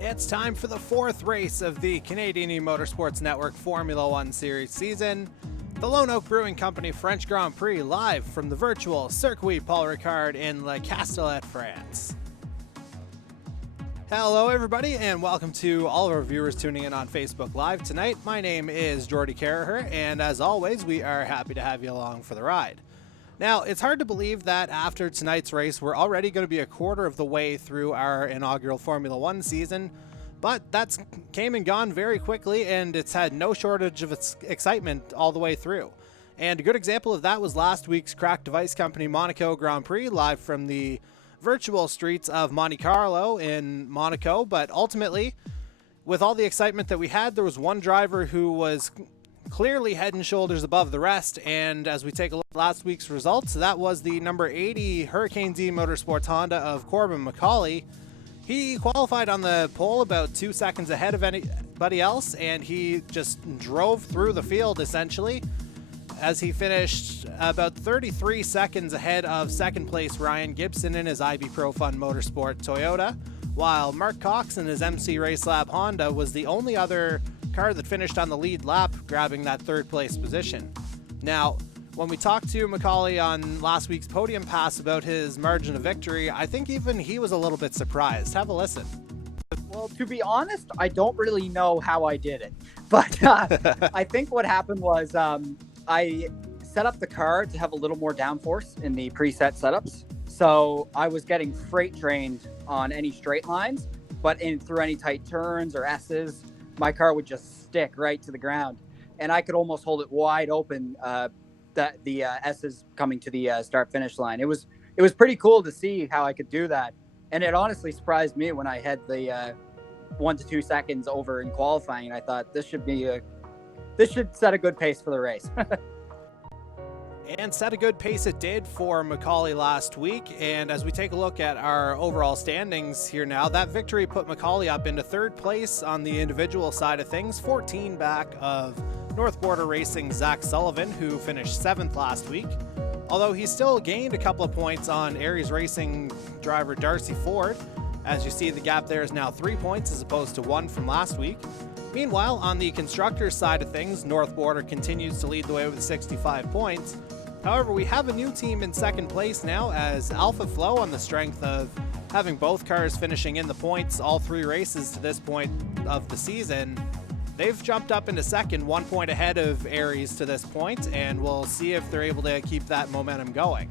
It's time for the fourth race of the Canadian Motorsports Network Formula One Series season. The Lone Oak Brewing Company French Grand Prix live from the virtual Circuit Paul Ricard in Le Castellet, France. Hello everybody and welcome to all of our viewers tuning in on Facebook Live tonight. My name is Jordy Carraher and as always we are happy to have you along for the ride. Now, it's hard to believe that after tonight's race, we're already going to be a quarter of the way through our inaugural Formula One season, but that's came and gone very quickly, and it's had no shortage of excitement all the way through. And a good example of that was last week's Crack Device Company Monaco Grand Prix, live from the virtual streets of Monte Carlo in Monaco, but ultimately, with all the excitement that we had, there was one driver who was clearly head and shoulders above the rest, and as we take a look at last week's results, that was the number 80 Hurricane D Motorsports Honda of Corbin McCauley. He qualified on the pole about 2 seconds ahead of anybody else, and he just drove through the field essentially as he finished about 33 seconds ahead of second place Ryan Gibson in his IB Pro Fun Motorsport Toyota, while Mark Cox in his MC Race Lab Honda was the only other car that finished on the lead lap, grabbing that third place position. Now, when we talked to McCauley on last week's Podium Pass about his margin of victory, I think even he was a little bit surprised. Have a listen. Well, to be honest, I don't really know how I did it, but I think what happened was I set up the car to have a little more downforce in the preset setups. So I was getting freight trained on any straight lines, but through any tight turns or S's, my car would just stick right to the ground, and I could almost hold it wide open. That the S's coming to the start-finish line. It was pretty cool to see how I could do that, and it honestly surprised me when I had the 1 to 2 seconds over in qualifying. And I thought this should set a good pace for the race. And set a good pace it did for McCauley last week. And as we take a look at our overall standings here now, that victory put McCauley up into third place on the individual side of things, 14 back of North Border Racing Zach Sullivan, who finished 7th last week. Although he still gained a couple of points on Aries Racing driver Darcy Ford. As you see, the gap there is now 3 points as opposed to 1 from last week. Meanwhile, on the constructors side of things, North Border continues to lead the way with 65 points. However, we have a new team in second place now, as Alpha Flow, on the strength of having both cars finishing in the points all 3 races to this point of the season, they've jumped up into second, 1 point ahead of Aries to this point, and we'll see if they're able to keep that momentum going.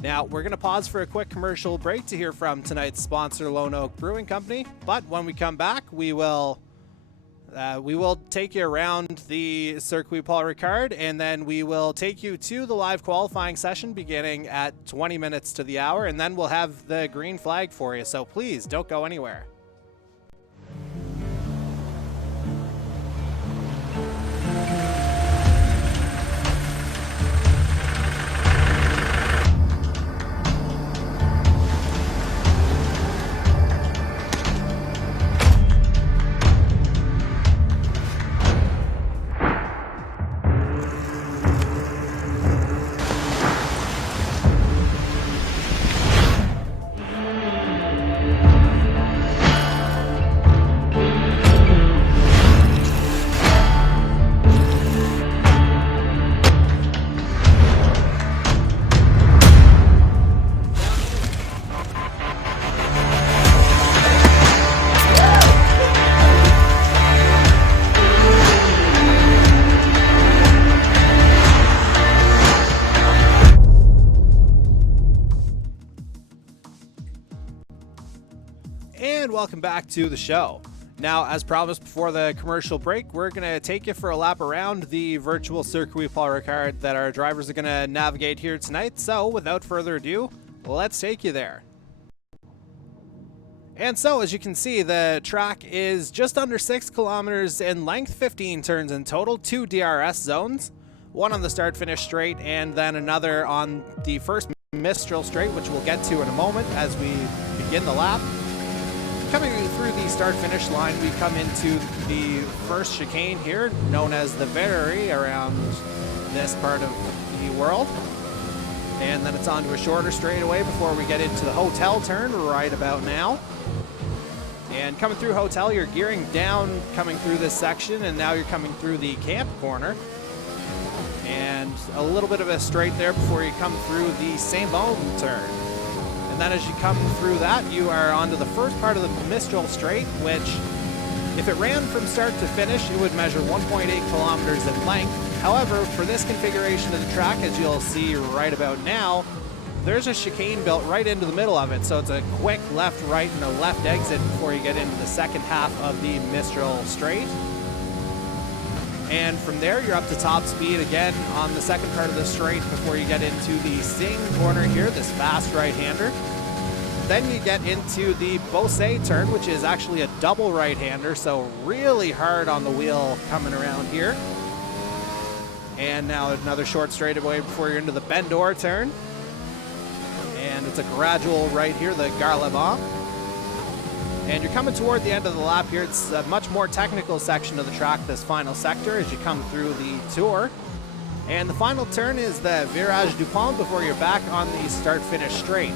Now, we're going to pause for a quick commercial break to hear from tonight's sponsor, Lone Oak Brewing Company, but when we come back, we will take you around the Circuit Paul Ricard, and then we will take you to the live qualifying session beginning at 20 minutes to the hour, and then we'll have the green flag for you, so please don't go anywhere. And welcome back to the show. Now, as promised before the commercial break, we're going to take you for a lap around the virtual Circuit Paul Ricard that our drivers are going to navigate here tonight. So, without further ado, let's take you there. And so, as you can see, the track is just under 6 kilometers in length, 15 turns in total, 2 DRS zones, one on the start-finish straight, and then another on the first Mistral straight, which we'll get to in a moment as we begin the lap. Coming through the start-finish line, we come into the first chicane here, known as the Verrerie around this part of the world. And then it's onto a shorter straightaway before we get into the hotel turn right about now. And coming through hotel, you're gearing down coming through this section, and now you're coming through the camp corner. And a little bit of a straight there before you come through the Saint-Baume turn. And then as you come through that, you are onto the first part of the Mistral Straight, which, if it ran from start to finish, it would measure 1.8 kilometers in length. However, for this configuration of the track, as you'll see right about now, there's a chicane built right into the middle of it. So it's a quick left, right, and a left exit before you get into the second half of the Mistral Straight. And from there, you're up to top speed again on the second part of the straight before you get into the Sing corner here, this fast right-hander. Then you get into the Beausset turn, which is actually a double right-hander, so really hard on the wheel coming around here. And now another short straightaway before you're into the Bendor turn. And it's a gradual right here, the Gare Le Mans. And you're coming toward the end of the lap here. It's a much more technical section of the track, this final sector, as you come through the Tour. And the final turn is the Virage du Pont before you're back on the start-finish straight.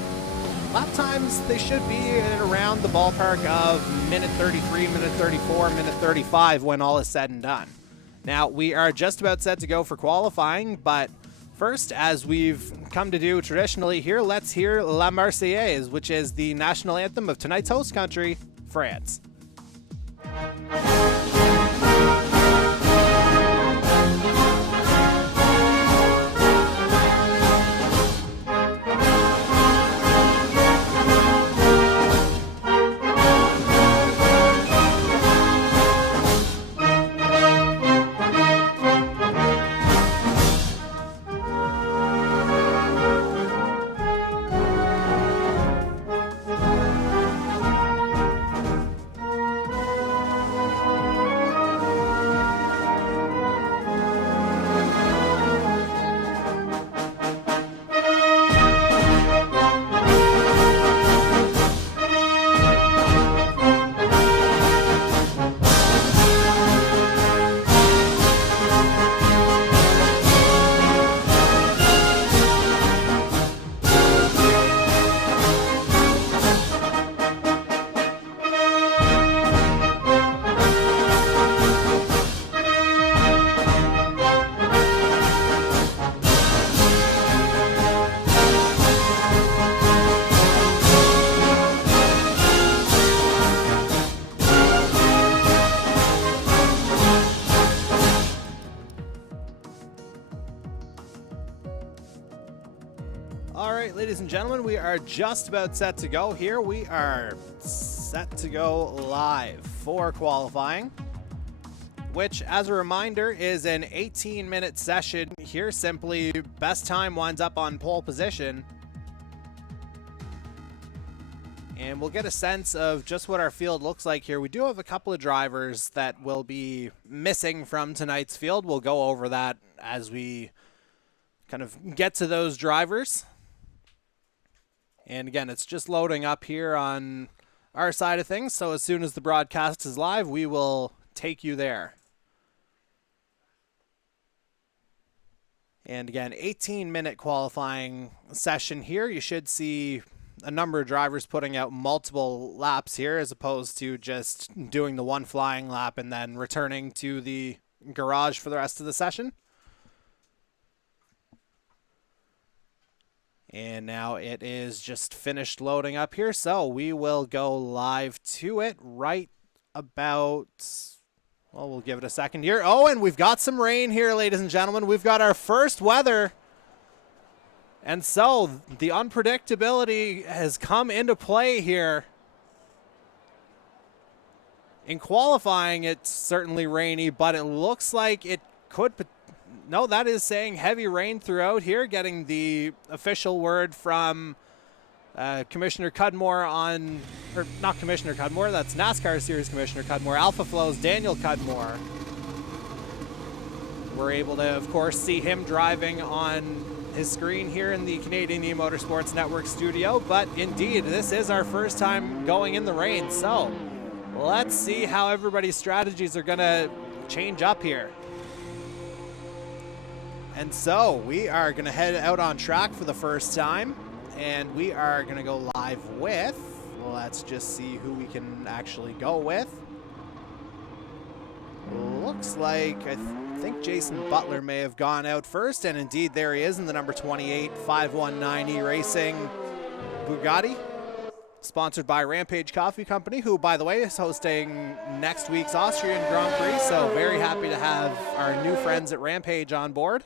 Lap times, they should be in around the ballpark of minute 33, minute 34, minute 35 when all is said and done. Now, we are just about set to go for qualifying, but first, as we've come to do traditionally here, let's hear La Marseillaise, which is the national anthem of tonight's host country, France. All right, ladies and gentlemen, we are just about set to go here. We are set to go live for qualifying, which, as a reminder, is an 18-minute session here. Simply, best time winds up on pole position. And we'll get a sense of just what our field looks like here. We do have a couple of drivers that will be missing from tonight's field. We'll go over that as we kind of get to those drivers. And again, it's just loading up here on our side of things. So as soon as the broadcast is live, we will take you there. And again, 18-minute qualifying session here. You should see a number of drivers putting out multiple laps here as opposed to just doing the one flying lap and then returning to the garage for the rest of the session. And now it is just finished loading up here, so we will go live to it right about, well, we'll give it a second here. Oh, and we've got some rain here, ladies and gentlemen. We've got our first weather. And so the unpredictability has come into play here. In qualifying, it's certainly rainy, but it looks like it could. No, that is saying heavy rain throughout here, getting the official word from Commissioner Cudmore on, or not Commissioner Cudmore, that's NASCAR Series Commissioner Cudmore, Alpha Flow's Daniel Cudmore. We're able to, of course, see him driving on his screen here in the Canadian eMotorsports Network studio, but indeed, this is our first time going in the rain, so let's see how everybody's strategies are going to change up here. And so we are going to head out on track for the first time, and we are going to go live with, let's just see who we can actually go with. Looks like, I think Jason Butler may have gone out first, and indeed there he is in the number 28 519E Racing Bugatti, sponsored by Rampage Coffee Company, who, by the way, is hosting next week's Austrian Grand Prix, so very happy to have our new friends at Rampage on board.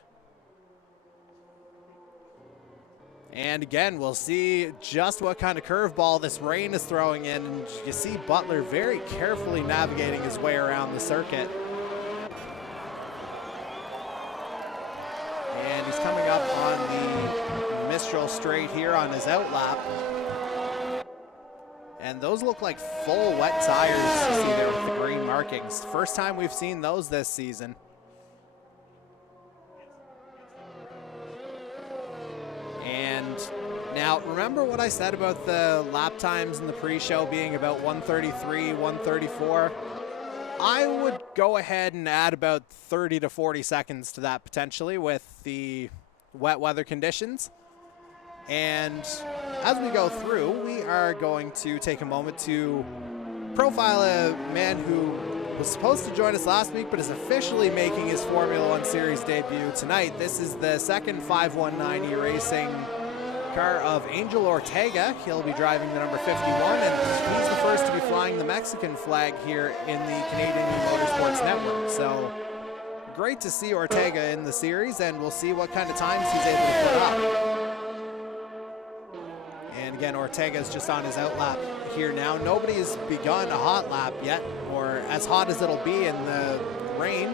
And again, we'll see just what kind of curveball this rain is throwing in. And you see Butler very carefully navigating his way around the circuit. And he's coming up on the Mistral straight here on his outlap. And those look like full wet tires you see there with the green markings. First time we've seen those this season. And now, remember what I said about the lap times in the pre-show being about 133, 134? I would go ahead and add about 30 to 40 seconds to that potentially with the wet weather conditions. And as we go through, we are going to take a moment to profile a man who was supposed to join us last week but is officially making his Formula One Series debut tonight. This is the second 519E Racing car of Angel Ortega. He'll be driving the number 51, and he's the first to be flying the Mexican flag here in the Canadian Motorsports Network. So great to see Ortega in the series, and we'll see what kind of times he's able to put up. And again, Ortega's just on his outlap here now. Nobody's begun a hot lap yet, or as hot as it'll be in the rain.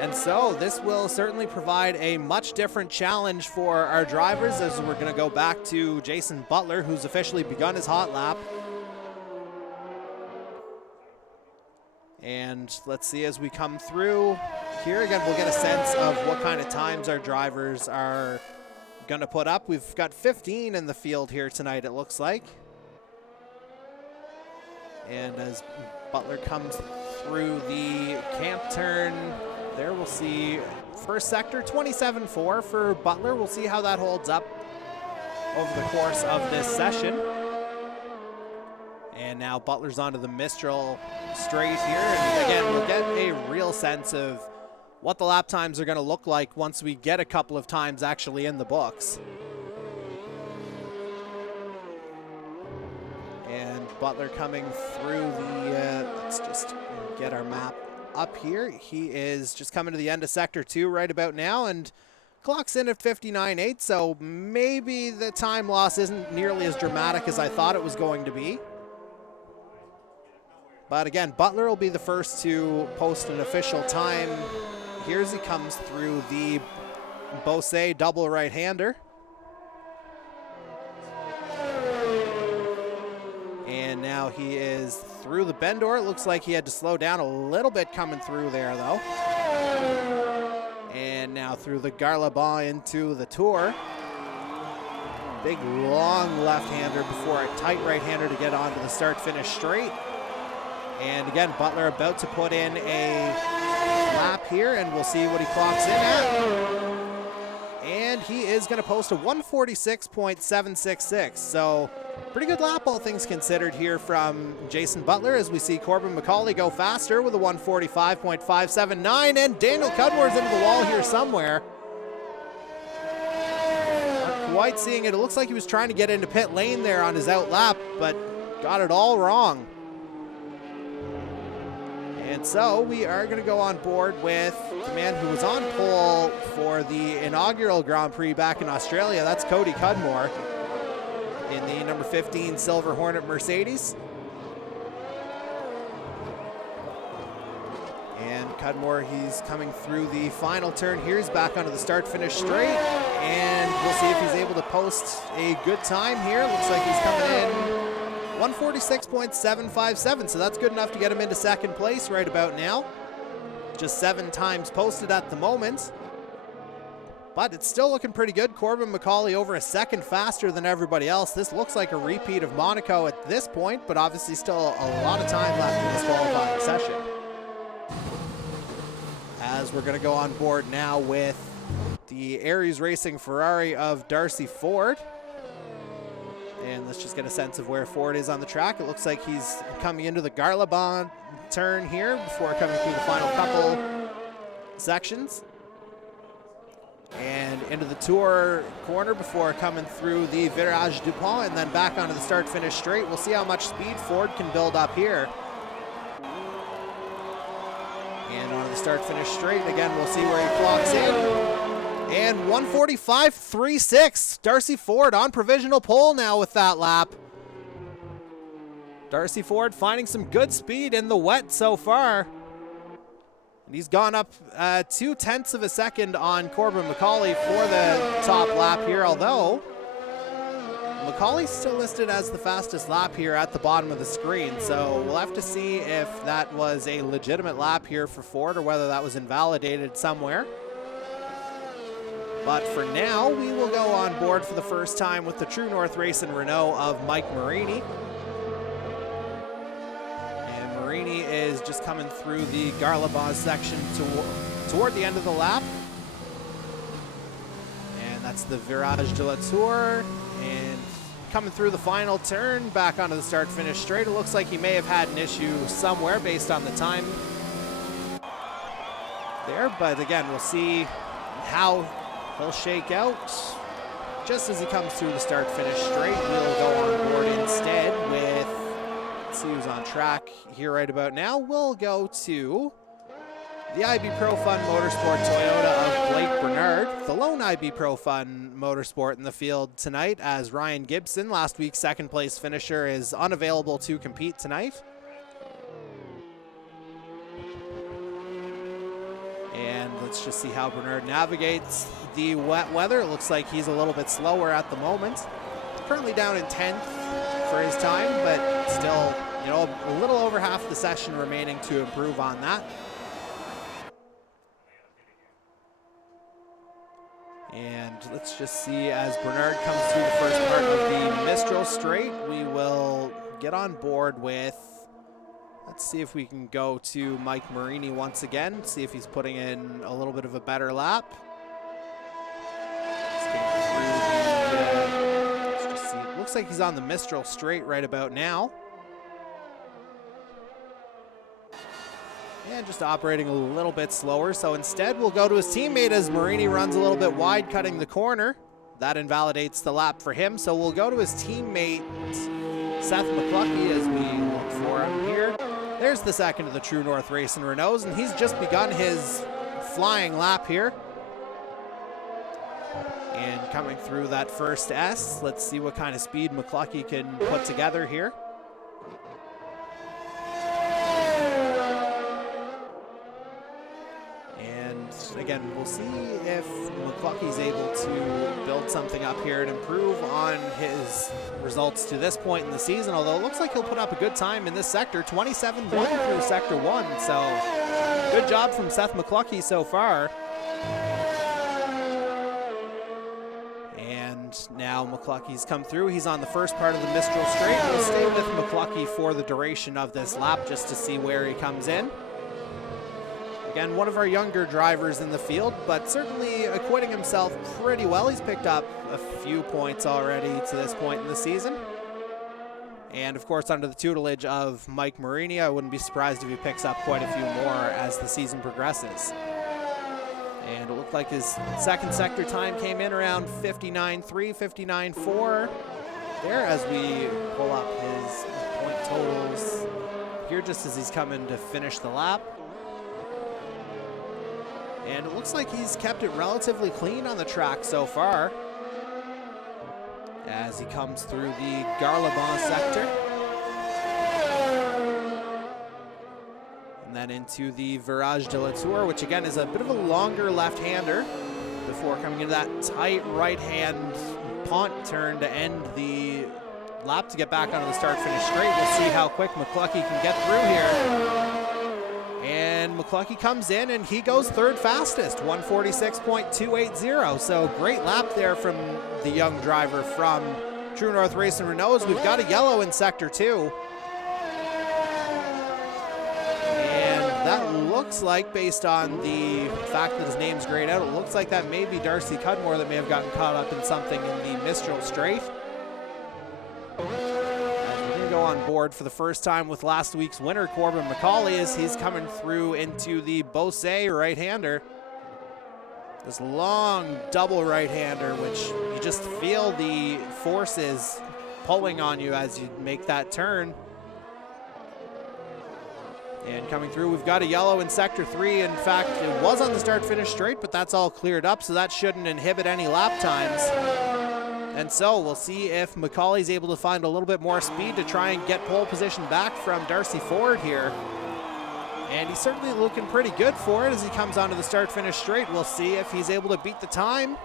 And so this will certainly provide a much different challenge for our drivers, as we're going to go back to Jason Butler, who's officially begun his hot lap. And let's see as we come through here again, we'll get a sense of what kind of times our drivers are going to put up. We've got 15 in the field here tonight, it looks like. And as Butler comes through the camp turn, there we'll see first sector 27.4 for Butler. We'll see how that holds up over the course of this session. And now Butler's onto the Mistral straight here. And again, we'll get a real sense of what the lap times are going to look like once we get a couple of times actually in the books. And Butler coming through the, let's just get our map up here. He is just coming to the end of sector 2 right about now, and clocks in at 59.8, so maybe the time loss isn't nearly as dramatic as I thought it was going to be. But again, Butler will be the first to post an official time. Here as he comes through the Beausset double right-hander. And now he is through the bend door. It looks like he had to slow down a little bit coming through there, though. And now through the Garlabon into the Tour. Big, long left-hander before a tight right-hander to get onto the start-finish straight. And again, Butler about to put in a lap here, and we'll see what he clocks in at. And he is going to post a 146.766. So pretty good lap, all things considered, here from Jason Butler, as we see Corbin McCauley go faster with a 145.579, and Daniel Cudmore's into the wall here somewhere. Not quite seeing it. It looks like he was trying to get into pit lane there on his out lap, but got it all wrong. And so we are going to go on board with the man who was on pole for the inaugural Grand Prix back in Australia. That's Cody Cudmore in the number 15 Silver Hornet Mercedes. And Cudmore, he's coming through the final turn here. He's back onto the start-finish straight. And we'll see if he's able to post a good time here. Looks like he's coming in 146.757, so that's good enough to get him into second place right about now. Just 7 times posted at the moment. But it's still looking pretty good. Corbin McCauley over a second faster than everybody else. This looks like a repeat of Monaco at this point, but obviously still a lot of time left in this qualifying session. As as we're going to go on board now with the Aries Racing Ferrari of Darcy Ford. And let's just get a sense of where Ford is on the track. It looks like he's coming into the Garlabon turn here before coming through the final couple sections. And into the Tour corner before coming through the Virage du Pont and then back onto the start-finish straight. We'll see how much speed Ford can build up here. And onto the start-finish straight. Again, we'll see where he clocks in. And 1:45.36. Darcy Ford on provisional pole now with that lap. Darcy Ford finding some good speed in the wet so far. And he's gone up 0.2 of a second on Corbin McCauley for the top lap here, although McCauley's still listed as the fastest lap here at the bottom of the screen. So we'll have to see if that was a legitimate lap here for Ford or whether that was invalidated somewhere. But for now, we will go on board for the first time with the True North Racing Renault of Mike Marini. And Marini is just coming through the Garlabon section toward the end of the lap. And that's the Virage de la Tour. And coming through the final turn, back onto the start-finish straight. It looks like he may have had an issue somewhere based on the time there. But again, we'll see how he'll shake out. Just as he comes through the start-finish straight, we'll go on board instead with, let's see who's on track here right about now. We'll go to the IB Pro Fun Motorsport Toyota of Blake Bernard, the lone IB Pro Fun Motorsport in the field tonight, as Ryan Gibson, last week's second place finisher, is unavailable to compete tonight. And let's just see how Bernard navigates the wet weather. It looks like he's a little bit slower at the moment. Currently down in 10th for his time, but still, you know, a little over half the session remaining to improve on that. And let's just see as Bernard comes through the first part of the Mistral Straight, we will get on board with, let's see if we can go to Mike Marini once again, see if he's putting in a little bit of a better lap. Let's just see. It looks like he's on the Mistral Straight right about now. And just operating a little bit slower. So instead, we'll go to his teammate as Marini runs a little bit wide, cutting the corner. That invalidates the lap for him. So we'll go to his teammate, Seth McCluskey, as we look for him here. There's the second of the True North Racing Renaults, and he's just begun his flying lap here. And coming through that first S, let's see what kind of speed McCluskey can put together here. And again, we'll see if McCluskey's able to build something up here and improve on his results to this point in the season, although it looks like he'll put up a good time in this sector, 27-1 through Sector 1, so good job from Seth McCluskey so far. And now McCluskey's come through. He's on the first part of the Mistral Straight. We'll stay with McCluskey for the duration of this lap just to see where he comes in. Again, one of our younger drivers in the field, but certainly acquitting himself pretty well. He's picked up a few points already to this point in the season. And of course, under the tutelage of Mike Marini, I wouldn't be surprised if he picks up quite a few more as the season progresses. And it looked like his second sector time came in around 59.3, 59.4 there as we pull up his point totals here just as he's coming to finish the lap. And it looks like he's kept it relatively clean on the track so far as he comes through the Garlabon sector. And then into the Virage de la Tour, which again is a bit of a longer left-hander before coming into that tight right-hand pont turn to end the lap to get back onto the start-finish straight. We'll see how quick McCluskey can get through here. And McCluskey comes in and he goes third fastest, 1:46.280. So great lap there from the young driver from True North Racing Renaults. We've got a yellow in Sector 2. And that looks looks like, based on the fact that his name's grayed out, it looks like that may be Darcy Cudmore that may have gotten caught up in something in the Mistral Straight. We're going to go on board for the first time with last week's winner, Corbin McCauley, as he's coming through into the Beausset right-hander. This long double right-hander, which you just feel the forces pulling on you as you make that turn. And coming through, we've got a yellow in Sector 3. In fact, it was on the start-finish straight, but that's all cleared up, so that shouldn't inhibit any lap times. And so we'll see if McCauley's able to find a little bit more speed to try and get pole position back from Darcy Ford here. And he's certainly looking pretty good for it as he comes onto the start-finish straight. We'll see if he's able to beat the time.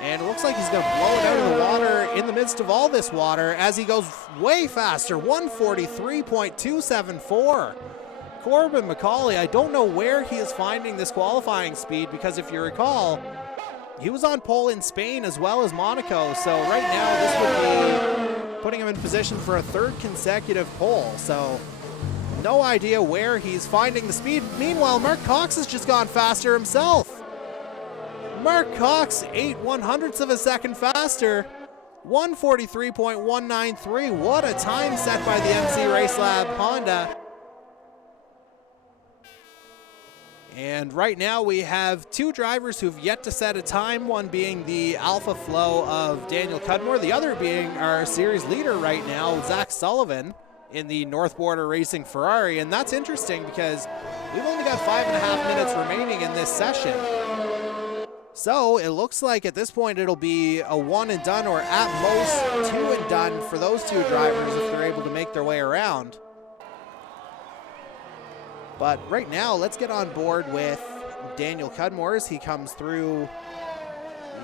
And it looks like he's going to blow it out of the water in the midst of all this water as he goes way faster, 143.274. Corbin McCauley, I don't know where he is finding this qualifying speed, because if you recall, he was on pole in Spain as well as Monaco. So right now this would be putting him in position for a third consecutive pole. So no idea where he's finding the speed. Meanwhile, Mark Cox has just gone faster himself. Mark Cox, 0.08 of a second faster, 143.193. What a time set by the MC Race Lab Honda. And right now we have two drivers who've yet to set a time, one being the Alpha Flow of Daniel Cudmore, the other being our series leader right now, Zach Sullivan, in the North Border Racing Ferrari. And that's interesting because we've only got 5.5 minutes remaining in this session. So it looks like at this point it'll be a one and done, or at most two and done for those two drivers if they're able to make their way around. But right now, let's get on board with Daniel Cudmore as he comes through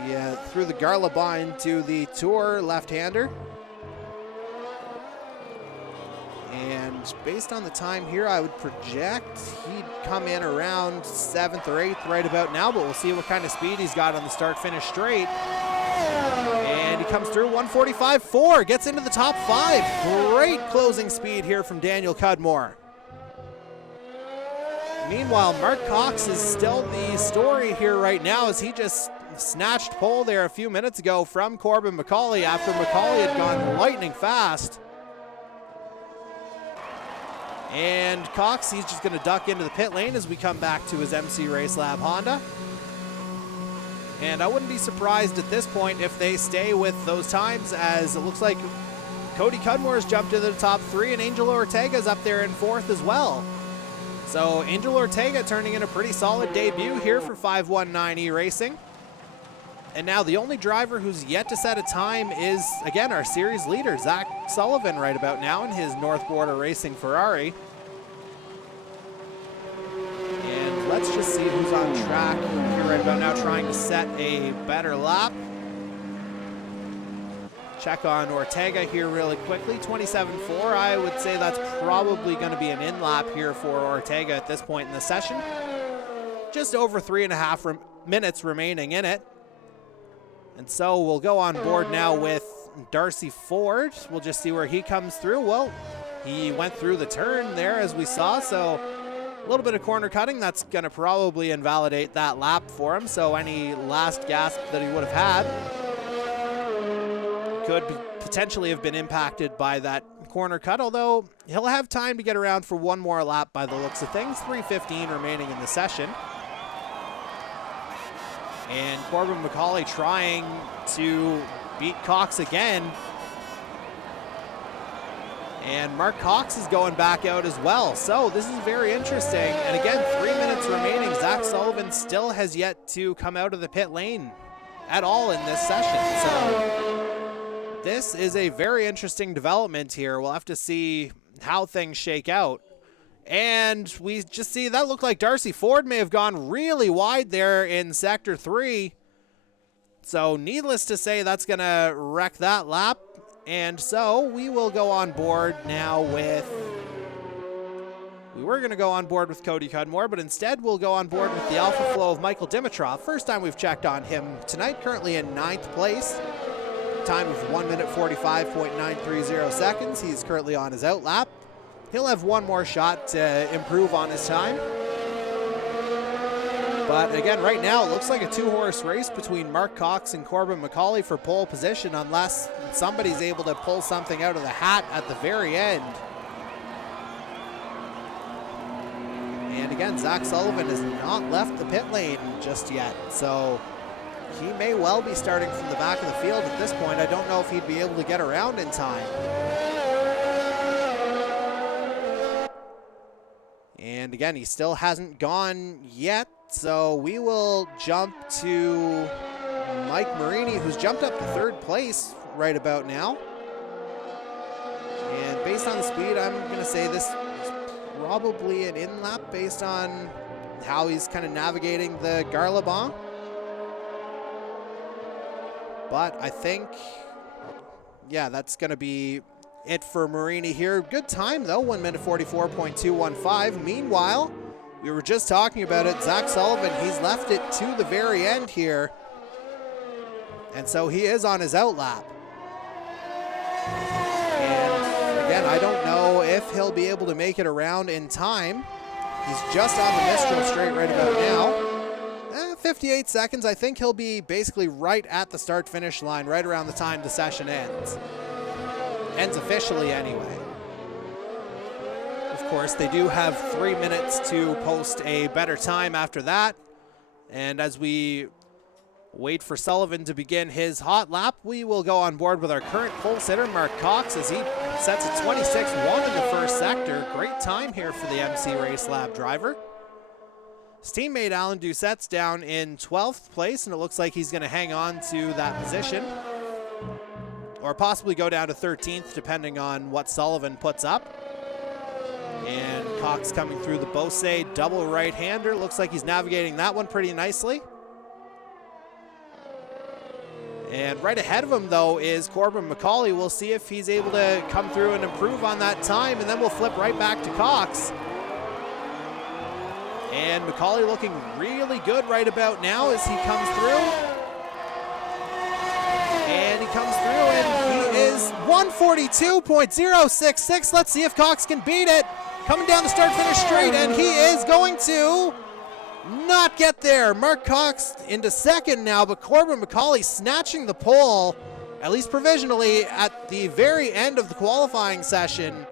the Garlabine to the Tour left-hander. And based on the time here, I would project he'd come in around 7th or 8th right about now, but we'll see what kind of speed he's got on the start-finish straight. And he comes through 145.4, gets into the top 5. Great closing speed here from Daniel Cudmore. Meanwhile, Mark Cox is still the story here right now as he just snatched pole there a few minutes ago from Corbin McCauley after McCauley had gone lightning fast. And Cox, he's just going to duck into the pit lane as we come back to his MC Race Lab Honda. And I wouldn't be surprised at this point if they stay with those times, as it looks like Cody Cudmore has jumped into the top 3 and Angel Ortega's up there in 4th as well. So Angel Ortega turning in a pretty solid debut here for 519E Racing. And now the only driver who's yet to set a time is, again, our series leader, Zach Sullivan, right about now in his North Border Racing Ferrari. And let's just see who's on track here right about now, trying to set a better lap. Check on Ortega here really quickly, 27.4. I would say that's probably going to be an in-lap here for Ortega at this point in the session. Just over 3.5 minutes remaining in it. And so we'll go on board now with Darcy Ford. We'll just see where he comes through. Well, he went through the turn there as we saw, so a little bit of corner cutting. That's going to probably invalidate that lap for him, so any last gasp that he would have had could potentially have been impacted by that corner cut, although he'll have time to get around for one more lap by the looks of things. 3:15 remaining in the session. And Corbin McCauley trying to beat Cox again. And Mark Cox is going back out as well. So this is very interesting. And again, 3 minutes remaining. Zach Sullivan still has yet to come out of the pit lane at all in this session. So this is a very interesting development here. We'll have to see how things shake out. And we just see that looked like Darcy Ford may have gone really wide there in Sector 3. So needless to say, that's going to wreck that lap. And so we will go on board now with... We were going to go on board with Cody Cudmore, but instead we'll go on board with the Alpha Flow of Michael Dimitrov. First time we've checked on him tonight, currently in 9th place. Time of 1 minute 45.930 seconds. He's currently on his out lap. He'll have one more shot to improve on his time. But again, right now, it looks like a two-horse race between Mark Cox and Corbin McCauley for pole position, unless somebody's able to pull something out of the hat at the very end. And again, Zach Sullivan has not left the pit lane just yet, so he may well be starting from the back of the field at this point. I don't know if he'd be able to get around in time. And again, he still hasn't gone yet, so we will jump to Mike Marini, who's jumped up to third place right about now. And based on the speed, I'm going to say this is probably an in-lap based on how he's kind of navigating the Garlabon. But I think, yeah, that's going to be it for Marini here. Good time, though, 1 minute 44.215. Meanwhile, we were just talking about it, Zach Sullivan, he's left it to the very end here. And so he is on his outlap. And again, I don't know if he'll be able to make it around in time. He's just on the Mistral straight right about now. 58 seconds. I think he'll be basically right at the start-finish line, right around the time the session ends. Ends officially anyway. Of course, they do have 3 minutes to post a better time after that. And as we wait for Sullivan to begin his hot lap, we will go on board with our current pole sitter, Mark Cox, as he sets a 26.1 in the first sector. Great time here for the MC Race Lab driver. His teammate Alan Doucette's down in 12th place, and it looks like he's going to hang on to that position, or possibly go down to 13th, depending on what Sullivan puts up. And Cox coming through the Bose double right-hander. Looks like he's navigating that one pretty nicely. And right ahead of him, though, is Corbin McCauley. We'll see if he's able to come through and improve on that time, and then we'll flip right back to Cox. And McCauley looking really good right about now as he comes through. And he comes through, and he is 142.066. Let's see if Cox can beat it. Coming down the start-finish straight, and he is going to not get there. Mark Cox into second now, but Corbin McCauley snatching the pole, at least provisionally, at the very end of the qualifying session.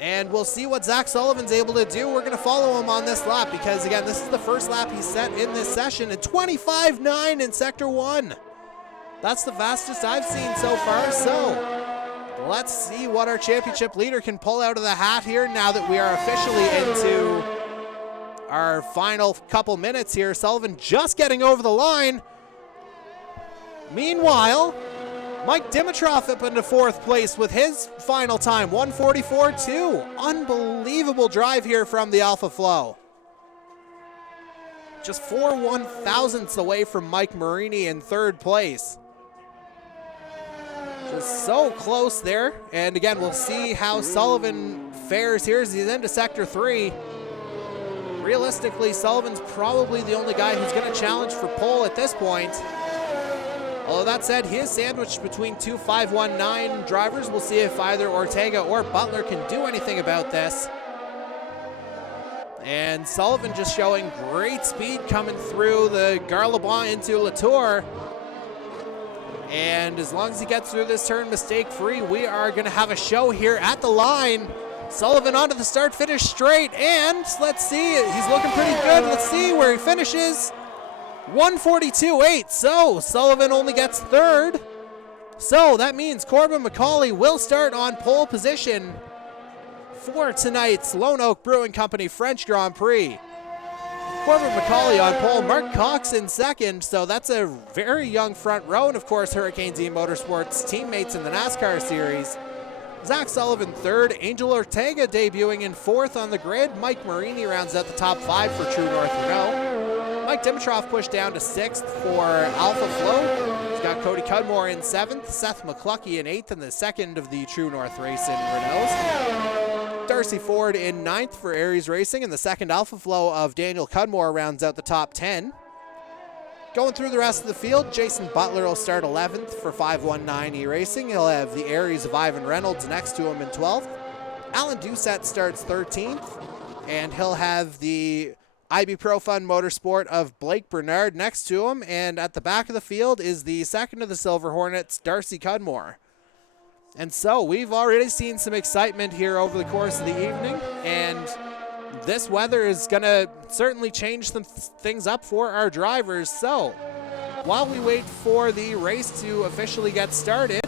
And we'll see what Zach Sullivan's able to do. We're going to follow him on this lap because, again, this is the first lap he's set in this session at 25.9 in Sector 1. That's the fastest I've seen so far, so let's see what our championship leader can pull out of the hat here now that we are officially into our final couple minutes here. Sullivan just getting over the line. Meanwhile, Mike Dimitrov up into fourth place with his final time, 144.2. Unbelievable drive here from the Alpha Flow. Just 4 1/1000ths away from Mike Marini in third place. Just so close there. And again, we'll see how Sullivan fares here as he's into Sector 3. Realistically, Sullivan's probably the only guy who's going to challenge for pole at this point. Although that said, he is sandwiched between two 519 drivers. We'll see if either Ortega or Butler can do anything about this. And Sullivan just showing great speed coming through the Garlabon into Latour. And as long as he gets through this turn mistake-free, we are going to have a show here at the line. Sullivan onto the start-finish straight, and let's see, he's looking pretty good. Let's see where he finishes. 142.8, so Sullivan only gets third. So that means Corbin McCauley will start on pole position for tonight's Lone Oak Brewing Company French Grand Prix. Corbin McCauley on pole, Mark Cox in second, so that's a very young front row, and of course Hurricane Z Motorsports teammates in the NASCAR series. Zach Sullivan third, Angel Ortega debuting in fourth on the grid. Mike Marini rounds out the top 5 for True North Renault. Mike Dimitrov pushed down to 6th for Alpha Flow. He's got Cody Cudmore in 7th, Seth McCluckey in 8th, and the second of the True North Racing Renaults. Darcy Ford in 9th for Aries Racing, and the second Alpha Flow of Daniel Cudmore rounds out the top 10. Going through the rest of the field, Jason Butler will start 11th for 519 E-Racing. He'll have the Aries of Ivan Reynolds next to him in 12th. Alan Doucette starts 13th, and he'll have the Ibuprofen Motorsport of Blake Bernard next to him, and at the back of the field is the second of the Silver Hornets, Darcy Cudmore. And so we've already seen some excitement here over the course of the evening, and this weather is going to certainly change some things up for our drivers. So while we wait for the race to officially get started,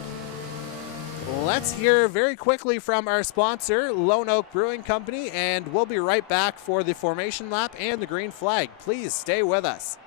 let's hear very quickly from our sponsor, Lone Oak Brewing Company, and we'll be right back for the formation lap and the green flag. Please stay with us.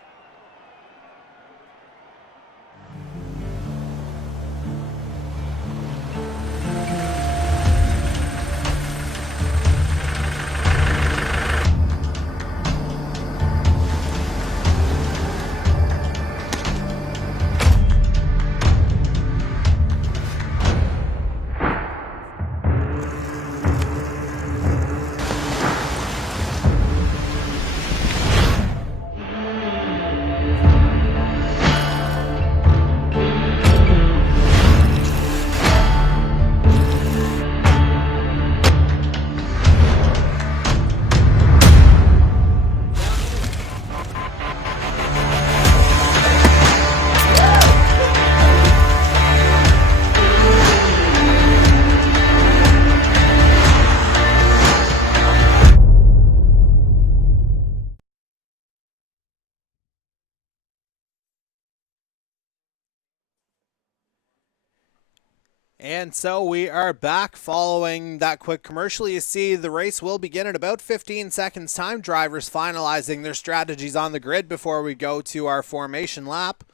And so we are back following that quick commercial. You see the race will begin in about 15 seconds time. Drivers finalizing their strategies on the grid before we go to our formation lap.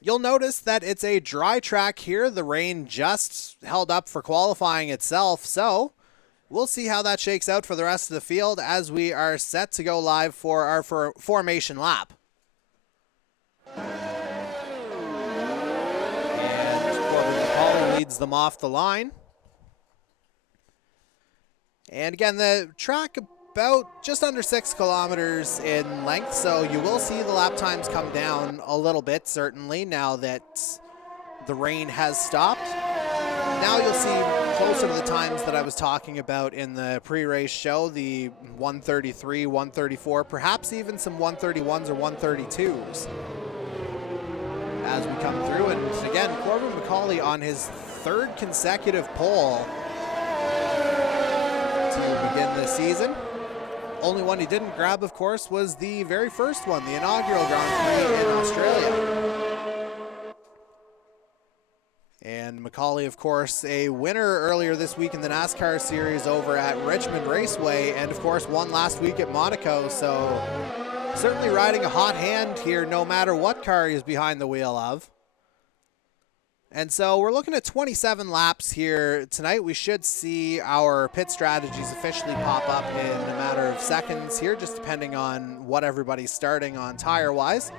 You'll notice that it's a dry track here. The rain just held up for qualifying itself. So we'll see how that shakes out for the rest of the field as we are set to go live for our formation lap. Leads them off the line. And again, the track about just under 6 kilometers in length, so you will see the lap times come down a little bit, certainly, now that the rain has stopped. Now you'll see closer to the times that I was talking about in the pre-race show, the 133, 134, perhaps even some 131s or 132s. As we come through, and again, Corbin McCauley on his third consecutive pole to begin this season. Only one he didn't grab, of course, was the very first one, the inaugural Grand Prix in Australia. And McCauley, of course, a winner earlier this week in the NASCAR series over at Richmond Raceway, and of course won last week at Monaco, so certainly riding a hot hand here no matter what car he is behind the wheel of. And so we're looking at 27 laps here tonight. We should see our pit strategies officially pop up in a matter of seconds here, just depending on what everybody's starting on tire-wise.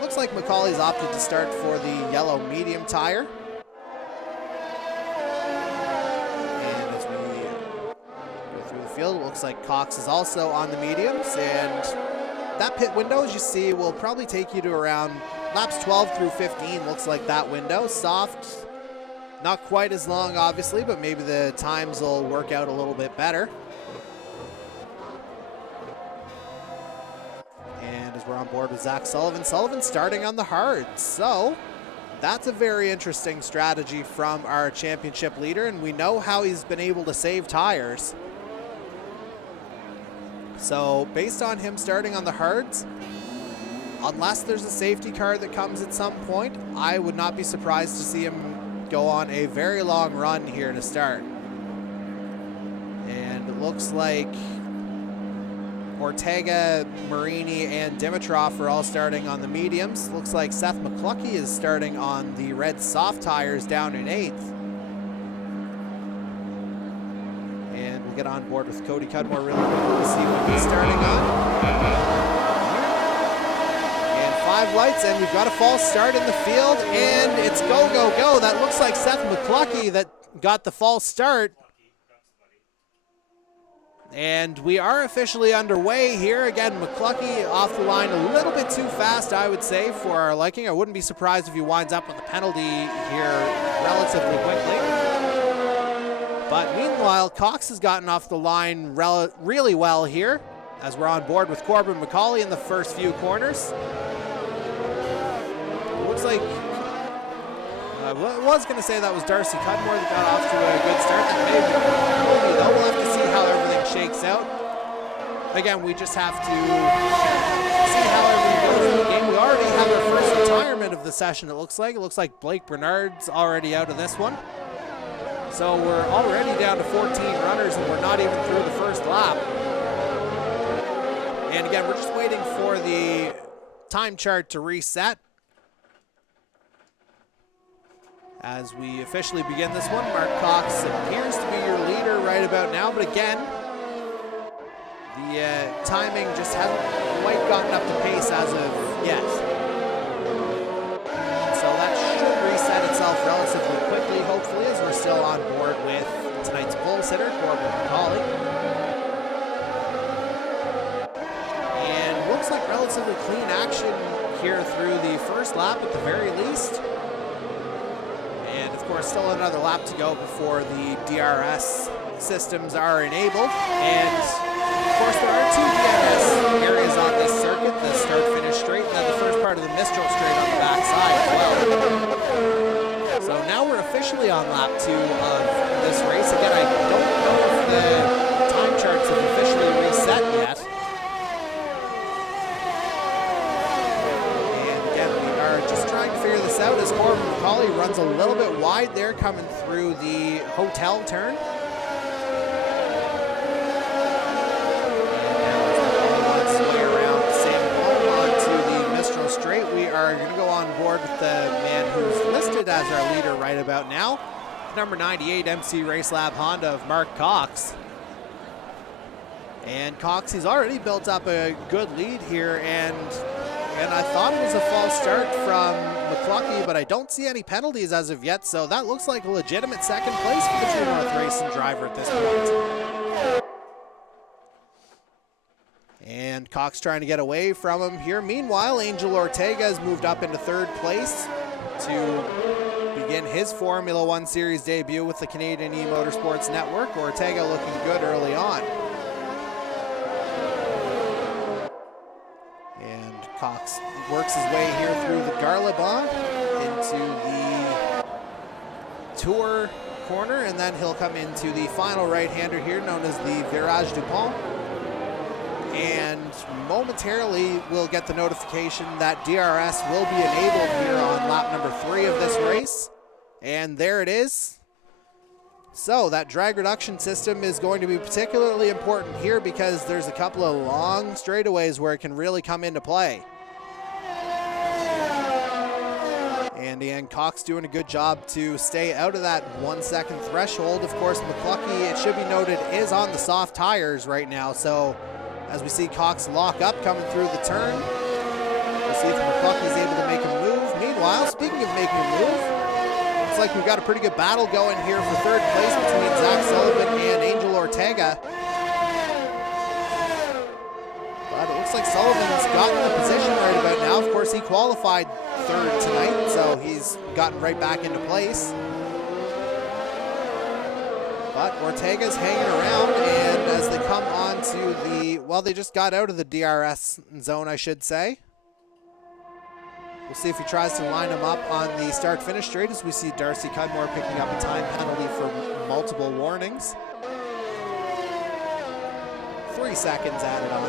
Looks like McCauley's opted to start for the yellow medium tire. And as we go through the field, it looks like Cox is also on the mediums, and that pit window, as you see, will probably take you to around laps 12 through 15. Looks like that window. Soft, not quite as long, obviously, but maybe the times will work out a little bit better. And as we're on board with Zach Sullivan, Sullivan starting on the hards. So that's a very interesting strategy from our championship leader, and we know how he's been able to save tires. So based on him starting on the hards, unless there's a safety car that comes at some point, I would not be surprised to see him go on a very long run here to start. And it looks like Ortega, Marini, and Dimitrov are all starting on the mediums. Looks like Seth McCluckey is starting on the red soft tires down in 8th. And we'll get on board with Cody Cudmore really quickly to see what he's starting on. And 5 lights, and we've got a false start in the field, and it's go, go, go. That looks like Seth McCluckey that got the false start. And we are officially underway here. Again, McCluckey off the line a little bit too fast, I would say, for our liking. I wouldn't be surprised if he winds up with a penalty here relatively quickly. But meanwhile, Cox has gotten off the line really well here. as we're on board with Corbin McCauley in the first few corners. Looks like, I was going to say that was Darcy Cudmore that got off to a good start. That may be Cody, though. We'll have to see how everything shakes out. Again, we just have to see how everything goes in the game. We already have our first retirement of the session, it looks like. It looks like Blake Bernard's already out of this one. So we're already down to 14 runners, and we're not even through the first lap. And again, we're just waiting for the time chart to reset as we officially begin this one. Mark Cox appears to be your leader right about now, but again, the timing just hasn't quite gotten up to pace as of yet. So that should reset itself relatively quickly, hopefully, as we're still on board with tonight's pole sitter, Corbin McCauley. And looks like relatively clean action here through the first lap at the very least. And of course, still another lap to go before the DRS systems are enabled. And of course, there are two DRS areas on this circuit, the start-finish straight, and then the first part of the Mistral straight on the backside as well. So now we're officially on lap 2 of this race. Again, I don't know if the time charts have officially reset yet. And again, we are just trying to figure this out as Corbin McCauley runs a little bit wide there coming through the hotel turn. Straight, we are going to go on board with the man who's listed as our leader right about now, number 98 MC Race Lab Honda of Mark Cox. And Cox, he's already built up a good lead here, and I thought it was a false start from McCluckey, but I don't see any penalties as of yet, so that looks like a legitimate second place for the True North Racing driver at this point. And Cox trying to get away from him here. Meanwhile, Angel Ortega has moved up into third place to begin his Formula One Series debut with the Canadian eMotorsports Network. Ortega looking good early on. And Cox works his way here through the Garlabon into the Tour corner, and then he'll come into the final right-hander here known as the Virage du Pont. And momentarily we'll get the notification that DRS will be enabled here on lap number 3 of this race. And there it is. So that drag reduction system is going to be particularly important here because there's a couple of long straightaways where it can really come into play. And again, Cox doing a good job to stay out of that 1 second threshold. Of course, McCluckey, it should be noted, is on the soft tires right now. So as we see Cox lock up coming through the turn, we'll see if McCluckey's able to make a move. Meanwhile, speaking of making a move, looks like we've got a pretty good battle going here for third place between Zach Sullivan and Angel Ortega. But it looks like Sullivan's gotten the position right about now. Of course, he qualified third tonight, so he's gotten right back into place. But Ortega's hanging around, and as they come on to the, well, they just got out of the DRS zone, I should say. We'll see if he tries to line him up on the start-finish straight, as we see Darcy Cudmore picking up a time penalty for multiple warnings. 3 seconds added on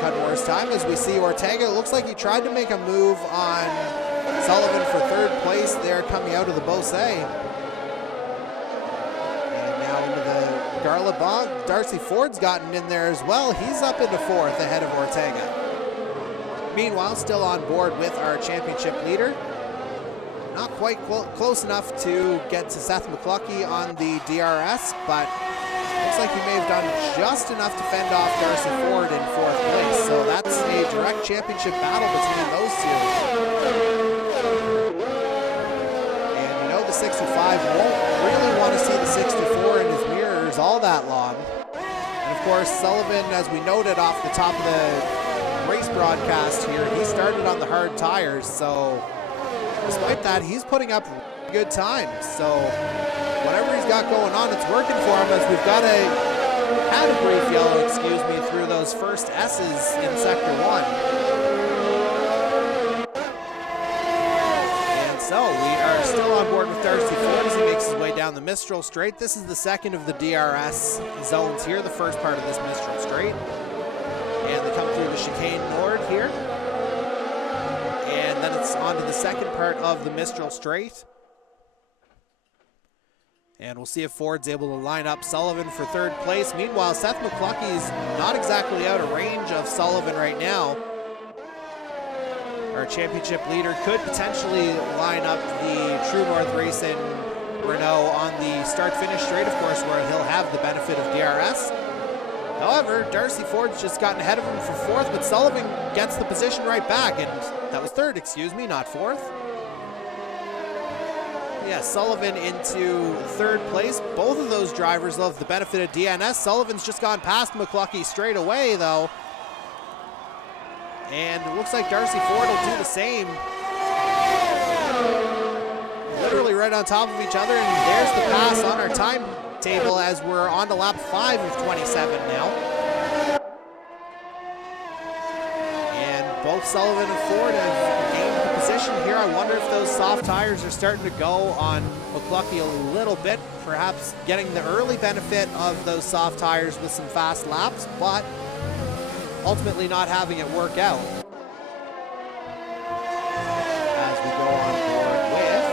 Cudmore's time, as we see Ortega. It looks like he tried to make a move on Sullivan for third place there coming out of the Beausset. Garlabon, Darcy Ford's gotten in there as well. He's up into 4th ahead of Ortega. Meanwhile, still on board with our championship leader. Not quite close enough to get to Seth McCluckey on the DRS, but looks like he may have done just enough to fend off Darcy Ford in 4th place. So that's a direct championship battle between those two. And you know the 65 won't really want to see the 64 in his mirrors all that long. And of course, Sullivan, as we noted off the top of the race broadcast here, he started on the hard tires, so despite that, he's putting up good times. So whatever he's got going on, it's working for him, as we've got a had a brief yellow, excuse me, through those first S's in Sector 1. And so we are still on board with Darcy Ford as he makes his way down the Mistral Straight. This is the second of the DRS zones here, the first part of this Mistral Straight. And they come through the Chicane Nord here. And then it's on to the second part of the Mistral Straight. And we'll see if Ford's able to line up Sullivan for third place. Meanwhile, Seth McClucky's not exactly out of range of Sullivan right now. Our championship leader could potentially line up the True North Racing Renault on the start-finish straight, of course, where he'll have the benefit of DRS. However, Darcy Ford's just gotten ahead of him for fourth, but Sullivan gets the position right back, and that was third, excuse me, not fourth. Yeah, Sullivan into third place. Both of those drivers love the benefit of DNS. Sullivan's just gone past McClucky straight away, though. And it looks like Darcy Ford will do the same. Literally right on top of each other, and there's the pass on our timetable as we're on to lap 5 of 27 now. And both Sullivan and Ford have gained the position here. I wonder if those soft tires are starting to go on McClucky a little bit, perhaps getting the early benefit of those soft tires with some fast laps, but ultimately not having it work out. As we go on board with,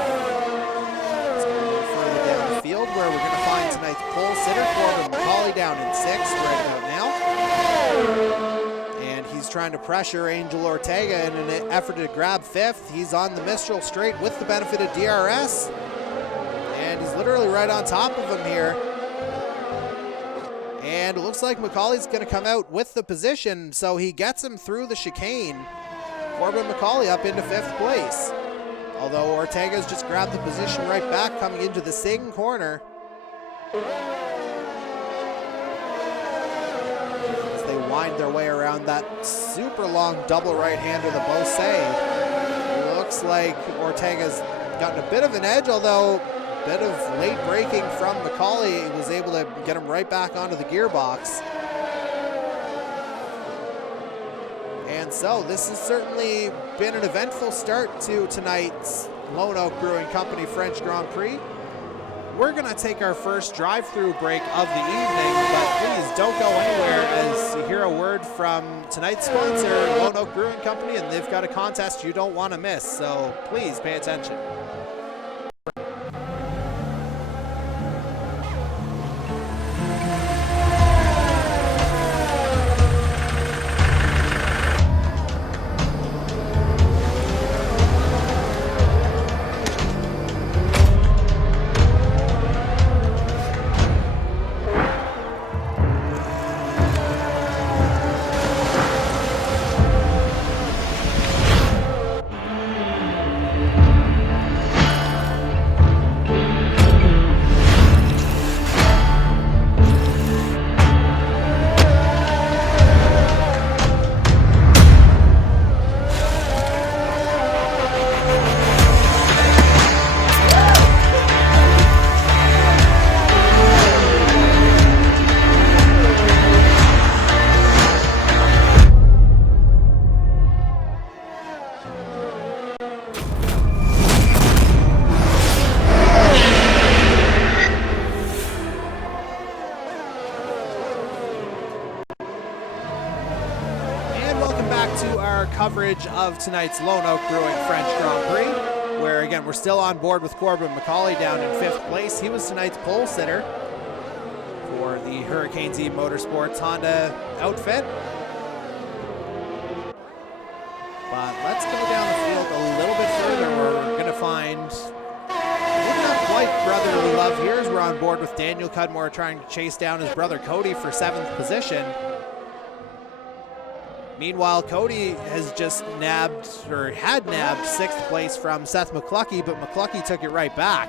let's go a little further down the field where we're going to find tonight's pole sitter, Corbin McCauley, down in 6th right about now. And he's trying to pressure Angel Ortega in an effort to grab 5th. He's on the Mistral Straight with the benefit of DRS. And he's literally right on top of him here. And it looks like McCauley's going to come out with the position, so he gets him through the chicane. Corbin McCauley up into 5th place. Although Ortega's just grabbed the position right back coming into the Sing corner. As they wind their way around that super long double right-hander, the Beausset. Looks like Ortega's gotten a bit of an edge, although bit of late braking from McCauley was able to get him right back onto the gearbox. And so this has certainly been an eventful start to tonight's Lone Oak Brewing Company French Grand Prix. We're going to take our first drive-through break of the evening, but please don't go anywhere as you hear a word from tonight's sponsor, Lone Oak Brewing Company, and they've got a contest you don't want to miss, so please pay attention. Coverage of tonight's Lone Oak Brewing French Grand Prix, where again we're still on board with Corbin McCauley down in 5th place. He was tonight's pole sitter for the Hurricane Z Motorsports Honda outfit. But let's go down the field a little bit further where we're going to find maybe not quite brotherly love here as we're on board with Daniel Cudmore trying to chase down his brother Cody for 7th position. Meanwhile, Cody has just nabbed, or had nabbed 6th place from Seth McClucky, but McClucky took it right back.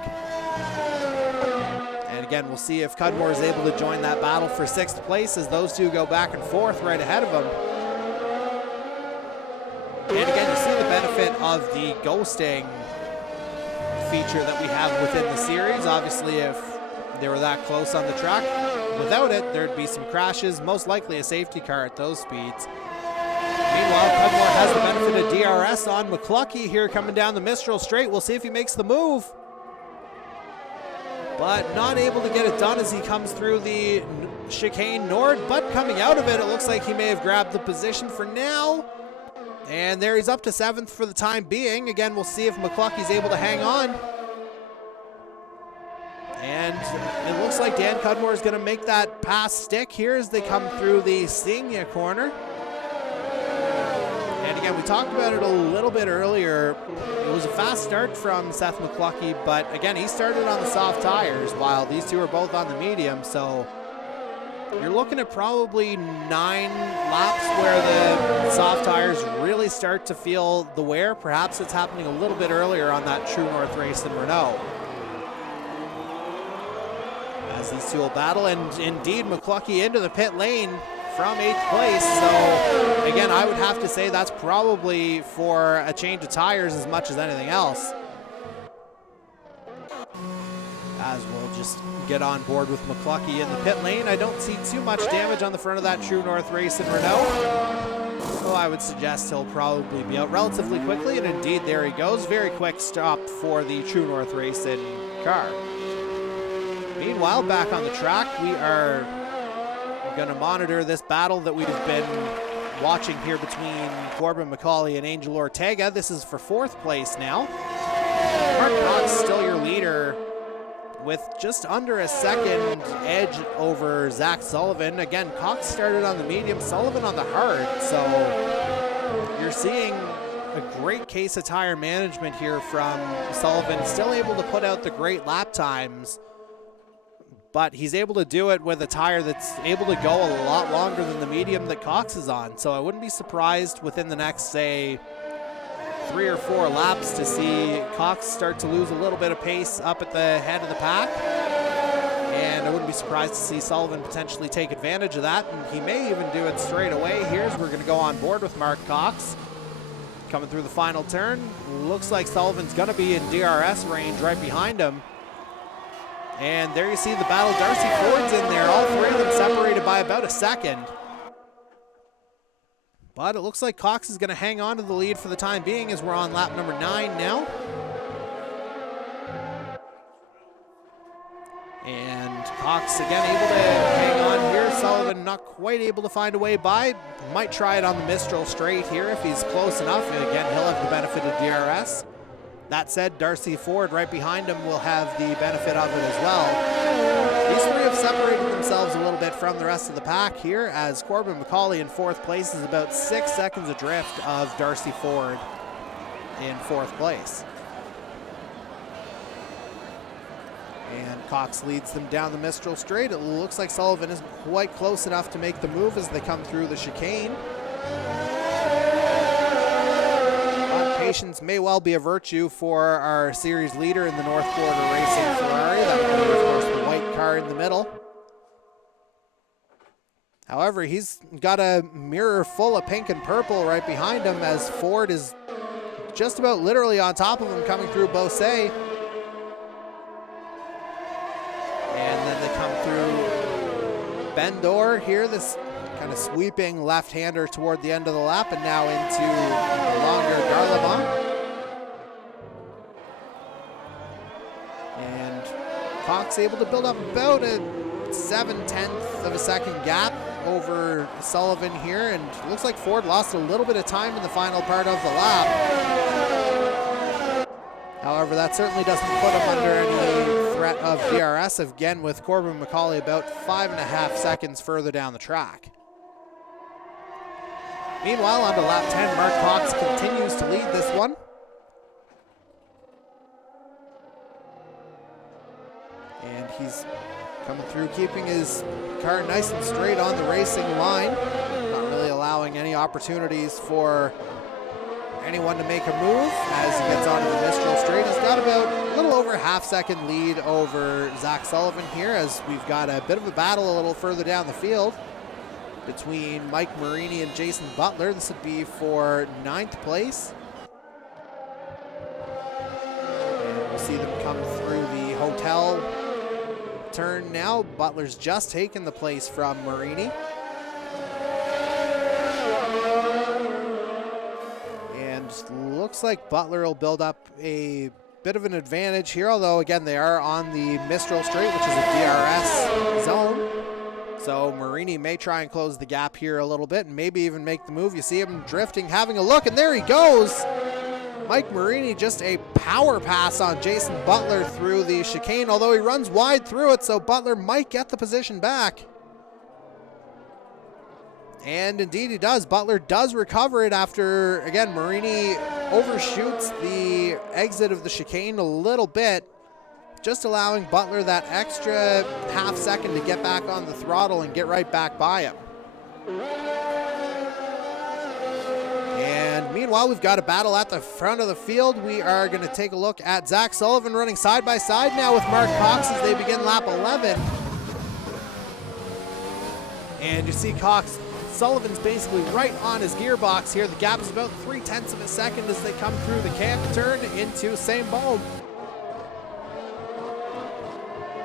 And again, we'll see if Cudmore is able to join that battle for 6th place as those two go back and forth right ahead of him. And again, you see the benefit of the ghosting feature that we have within the series. Obviously, if They were that close on the track. Without it, there'd be some crashes, most likely a safety car at those speeds. Meanwhile, Cudmore has the benefit of DRS on McCluskey here coming down the Mistral straight. We'll see if he makes the move. But not able to get it done as he comes through the chicane Nord. But coming out of it, it looks like he may have grabbed the position for now. And there he's up to 7th for the time being. Again, we'll see if McCluskey's able to hang on. And it looks like Dan Cudmore is going to make that pass stick here as they come through the Signa corner. And again, we talked about it a little bit earlier. It was a fast start from Seth McCluskey, but again, he started on the soft tires while these two are both on the medium. So you're looking at probably 9 laps where the soft tires really start to feel the wear. Perhaps it's happening a little bit earlier on that True North race than Renault. As these two will battle, and indeed McCluskey into the pit lane from 8th place. So again, I would have to say that's probably for a change of tires as much as anything else. As we'll just get on board with McCluskey in the pit lane. I don't see too much damage on the front of that True North race in Renault. So I would suggest he'll probably be out relatively quickly, and indeed there he goes. Very quick stop for the True North Racing car. Meanwhile, back on the track, we are going to monitor this battle that we've been watching here between Corbin McCauley and Angel Ortega. This is for 4th place now. Mark Cox still your leader with just under a second edge over Zach Sullivan. Again, Cox started on the medium, Sullivan on the hard. So you're seeing a great case of tire management here from Sullivan, still able to put out the great lap times. But he's able to do it with a tire that's able to go a lot longer than the medium that Cox is on. So I wouldn't be surprised within the next, say, 3 or 4 laps to see Cox start to lose a little bit of pace up at the head of the pack. And I wouldn't be surprised to see Sullivan potentially take advantage of that. And he may even do it straight away here as we're going to go on board with Mark Cox. Coming through the final turn. Looks like Sullivan's going to be in DRS range right behind him. And there you see the battle. Darcy Ford's in there. All 3 of them separated by about a second. But it looks like Cox is going to hang on to the lead for the time being as we're on lap number 9 now. And Cox again able to hang on here. Sullivan not quite able to find a way by. Might try it on the Mistral straight here if he's close enough. And again, he'll have the benefit of DRS. That said, Darcy Ford right behind him will have the benefit of it as well. These 3 have separated themselves a little bit from the rest of the pack here as Corbin McCauley in 4th place is about 6 seconds adrift of Darcy Ford in 4th place. And Cox leads them down the Mistral straight. It looks like Sullivan isn't quite close enough to make the move as they come through the chicane. Patience may well be a virtue for our series leader in the North Quarter Racing Ferrari. That would be, of course, the white car in the middle. However, he's got a mirror full of pink and purple right behind him as Ford is just about literally on top of him coming through Beausset. And then they come through Bendor here, this kind of sweeping left-hander toward the end of the lap, and now into the longer Garlabon. And Cox able to build up about a 7/10 of a second gap over Sullivan here, and looks like Ford lost a little bit of time in the final part of the lap. However, that certainly doesn't put him under any threat of DRS, again with Corbin McCauley about 5.5 seconds further down the track. Meanwhile, on to lap 10, Mark Cox continues to lead this one. And he's coming through, keeping his car nice and straight on the racing line. Not really allowing any opportunities for anyone to make a move as he gets onto the Mistral straight. He's got about a little over half-second lead over Zach Sullivan here as we've got a bit of a battle a little further down the field between Mike Marini and Jason Butler. This would be for 9th place. And we'll see them come through the hotel turn now. Butler's just taken the place from Marini. And looks like Butler will build up a bit of an advantage here, although again they are on the Mistral Straight, which is a DRS zone. So Marini may try and close the gap here a little bit and maybe even make the move. You see him drifting, having a look, and there he goes. Mike Marini, just a power pass on Jason Butler through the chicane, although he runs wide through it, so Butler might get the position back. And indeed he does. Butler does recover it after, again, Marini overshoots the exit of the chicane a little bit, just allowing Butler that extra half second to get back on the throttle and get right back by him. And meanwhile, we've got a battle at the front of the field. We are going to take a look at Zach Sullivan running side by side now with Mark Cox as they begin lap 11. And you see Cox, Sullivan's basically right on his gearbox here. The gap is about 0.3 of a second as they come through the camp turn into Saint-Baume.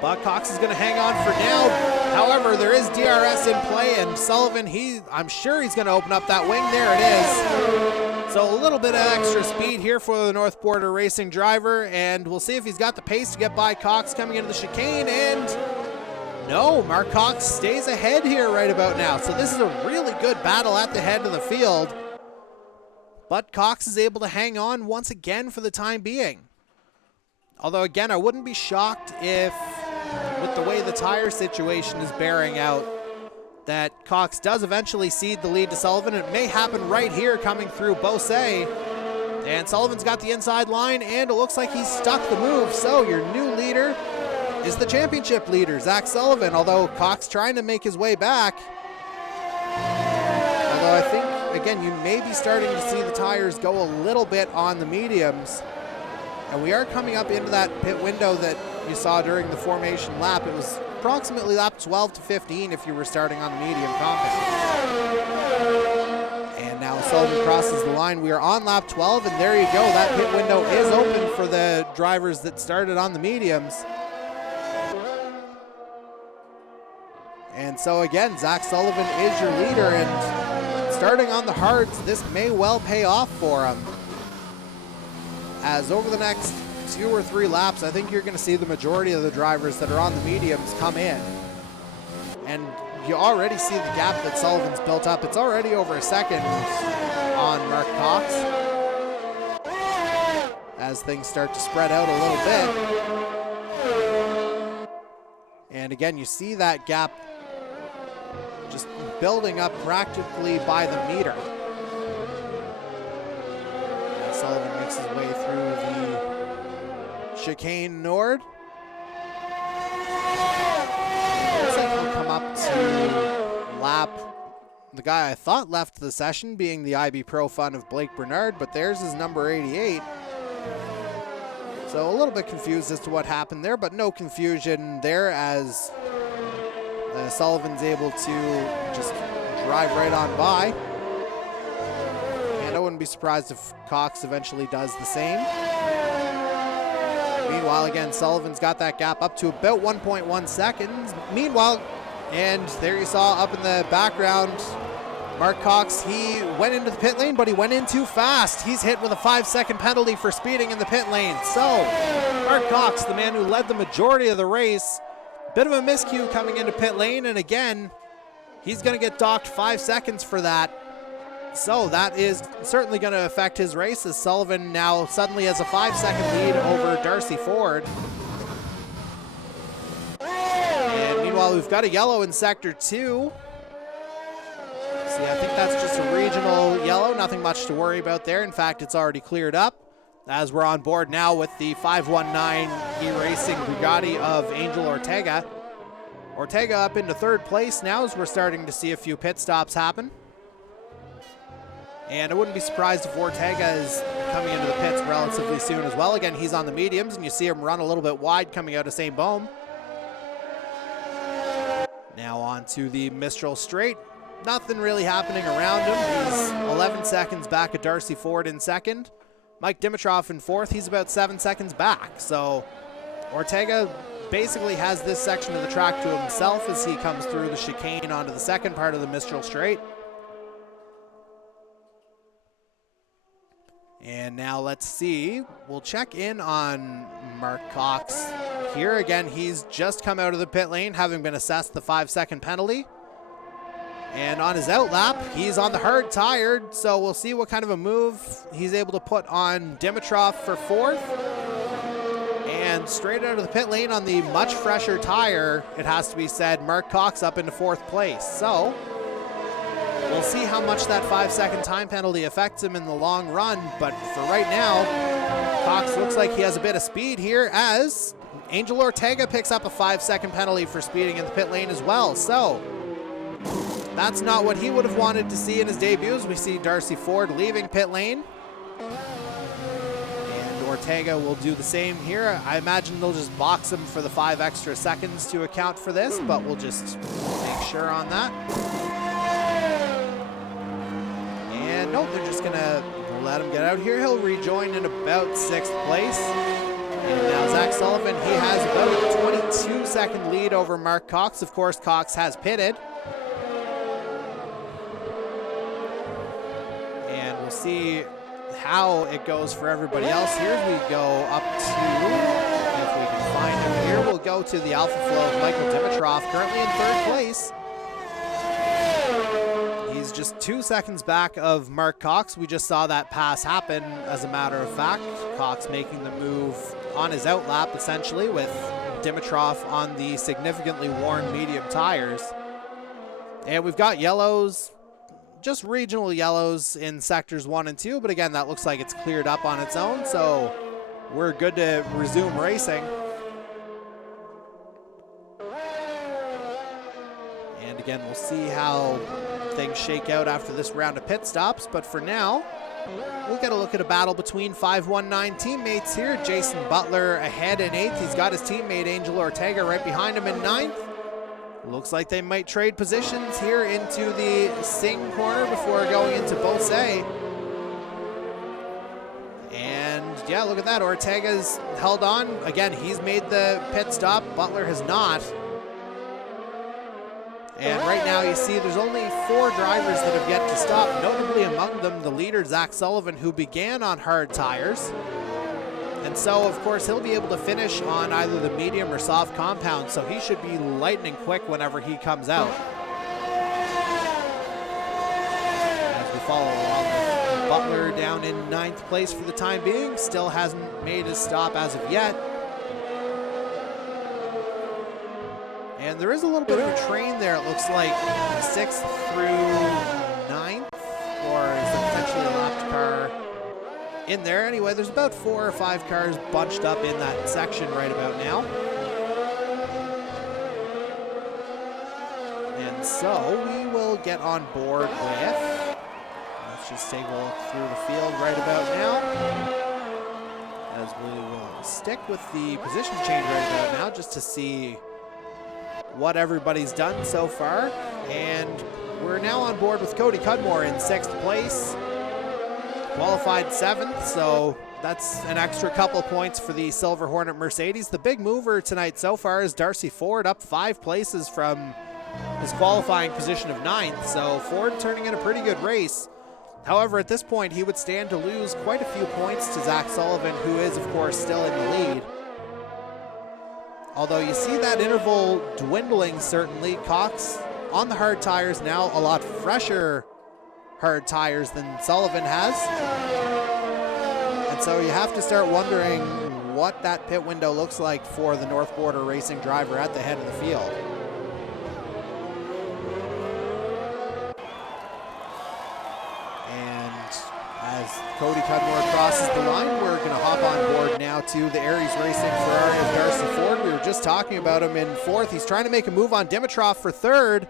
But Cox is going to hang on for now. However, there is DRS in play, and Sullivan, I'm sure he's going to open up that wing. There it is. So a little bit of extra speed here for the North Border Racing driver, and we'll see if he's got the pace to get by Cox coming into the chicane. And no, Mark Cox stays ahead here right about now. So this is a really good battle at the head of the field. But Cox is able to hang on once again for the time being. Although, again, I wouldn't be shocked if, with the way the tire situation is bearing out, that Cox does eventually cede the lead to Sullivan. It may happen right here coming through Beausset. And Sullivan's got the inside line, and it looks like he's stuck the move. So your new leader is the championship leader, Zach Sullivan, although Cox trying to make his way back. Although I think, again, you may be starting to see the tires go a little bit on the mediums. And we are coming up into that pit window that you saw during the formation lap. It was approximately lap 12 to 15 if you were starting on the medium compound. And now Sullivan crosses the line. We are on lap 12, and there you go. That pit window is open for the drivers that started on the mediums. And so again, Zach Sullivan is your leader, and starting on the hards, this may well pay off for him. As over the next 2 or 3 laps, I think you're going to see the majority of the drivers that are on the mediums come in. And you already see the gap that Sullivan's built up. It's already over a second on Mark Cox as things start to spread out a little bit. And again, you see that gap just building up practically by the meter. And Sullivan makes his way through the chicane Nord. Looks like he'll come up to lap the guy I thought left the session, being the IB Pro Fun of Blake Bernard, but there's his number 88. So a little bit confused as to what happened there, but no confusion there as Sullivan's able to just drive right on by. And I wouldn't be surprised if Cox eventually does the same. Meanwhile, again, Sullivan's got that gap up to about 1.1 seconds. Meanwhile, and there you saw up in the background, Mark Cox, he went into the pit lane, but he went in too fast. He's hit with a 5-second penalty for speeding in the pit lane. So, Mark Cox, the man who led the majority of the race, bit of a miscue coming into pit lane, and again, he's going to get docked 5 seconds for that. So that is certainly going to affect his race, as Sullivan now suddenly has a 5-second lead over Darcy Ford. And meanwhile, we've got a yellow in Sector 2. See, I think that's just a regional yellow, nothing much to worry about there. In fact, it's already cleared up, as we're on board now with the 519 E-Racing Bugatti of Angel Ortega. Ortega up into 3rd place now as we're starting to see a few pit stops happen. And I wouldn't be surprised if Ortega is coming into the pits relatively soon as well. Again, he's on the mediums, and you see him run a little bit wide coming out of Saint-Baume. Now on to the Mistral Straight. Nothing really happening around him. He's 11 seconds back at Darcy Ford in 2nd. Mike Dimitrov in 4th. He's about 7 seconds back. So Ortega basically has this section of the track to himself as he comes through the chicane onto the second part of the Mistral Straight. And now let's see, we'll check in on Mark Cox here. Again, he's just come out of the pit lane, having been assessed the 5-second penalty. And on his out lap, he's on the hard tire, so we'll see what kind of a move he's able to put on Dimitrov for fourth. And straight out of the pit lane on the much fresher tire, it has to be said, Mark Cox up into fourth place. So we'll see how much that 5-second time penalty affects him in the long run, but for right now, Cox looks like he has a bit of speed here as Angel Ortega picks up a 5-second penalty for speeding in the pit lane as well. So that's not what he would have wanted to see in his debuts. We see Darcy Ford leaving pit lane. And Ortega will do the same here. I imagine they'll just box him for the 5 extra seconds to account for this, but we'll just make sure on that. And nope, they're just gonna let him get out here. He'll rejoin in about 6th place. And now Zach Sullivan, he has about a 22-second lead over Mark Cox. Of course, Cox has pitted. And we'll see how it goes for everybody else. Here we go up to, if we can find him here, we'll go to the Alpha Flow of Michael Dimitrov, currently in 3rd place. He's just 2 seconds back of Mark Cox. We just saw that pass happen, as a matter of fact. Cox making the move on his out lap, essentially, with Dimitrov on the significantly worn medium tires. And we've got yellows, just regional yellows in sectors 1 and 2, but again, that looks like it's cleared up on its own, so we're good to resume racing. And again, we'll see how things shake out after this round of pit stops, but for now, we'll get a look at a battle between 519 teammates here. Jason Butler ahead in 8th. He's got his teammate Angel Ortega right behind him in 9th. Looks like they might trade positions here into the Sing corner before going into Beausset. And yeah, look at that. Ortega's held on. Again, he's made the pit stop. Butler has not. And right now you see there's only 4 drivers that have yet to stop, notably among them the leader, Zach Sullivan, who began on hard tires. And so, of course, he'll be able to finish on either the medium or soft compound, so he should be lightning quick whenever he comes out. As we follow along with Butler down in 9th place for the time being, still hasn't made his stop as of yet. And there is a little bit of a train there, it looks like 6th through 9th, or is there potentially a lapped car in there? Anyway, there's about 4 or 5 cars bunched up in that section right about now. And so we will get on board with, let's just take a look through the field right about now, as we will stick with the position change right about now just to see what everybody's done so far. And we're now on board with Cody Cudmore in 6th place, qualified 7th, so that's an extra couple points for the Silver Hornet Mercedes. The big mover tonight so far is Darcy Ford, up 5 places from his qualifying position of 9th, so Ford turning in a pretty good race. However, at this point, he would stand to lose quite a few points to Zach Sullivan, who is, of course, still in the lead. Although you see that interval dwindling, certainly. Cox on the hard tires now, a lot fresher hard tires than Sullivan has. And so you have to start wondering what that pit window looks like for the North Border Racing driver at the head of the field. As Cody Cudmore crosses the line, we're going to hop on board now to the Aries Racing Ferrari of Darcy Ford. We were just talking about him in 4th. He's trying to make a move on Dimitrov for 3rd.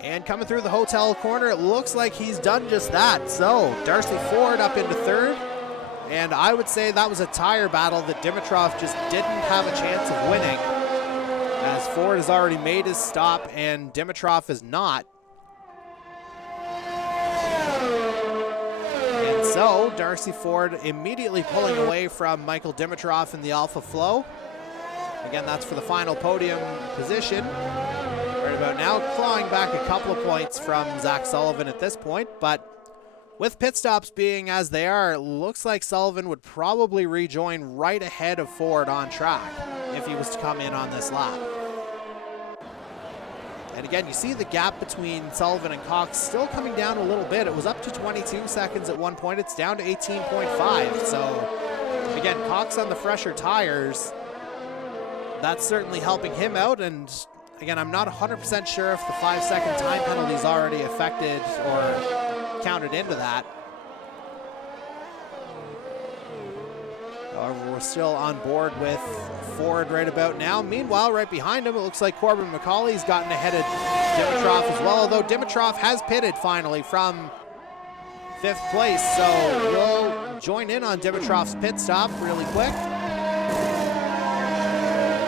And coming through the hotel corner, it looks like he's done just that. So Darcy Ford up into 3rd. And I would say that was a tire battle that Dimitrov just didn't have a chance of winning, as Ford has already made his stop and Dimitrov is not. So Darcy Ford immediately pulling away from Michael Dimitrov in the Alpha Flow. Again, that's for the final podium position. Right about now, clawing back a couple of points from Zach Sullivan at this point, but with pit stops being as they are, it looks like Sullivan would probably rejoin right ahead of Ford on track if he was to come in on this lap. And again, you see the gap between Sullivan and Cox still coming down a little bit. It was up to 22 seconds at one point. It's down to 18.5. So again, Cox on the fresher tires, that's certainly helping him out. And again, I'm not 100% sure if the 5-second time penalty is already affected or counted into that. However, we're still on board with Ford right about now. Meanwhile, right behind him, it looks like Corbin McCauley's gotten ahead of Dimitrov as well, although Dimitrov has pitted finally from 5th place. So we'll join in on Dimitrov's pit stop really quick.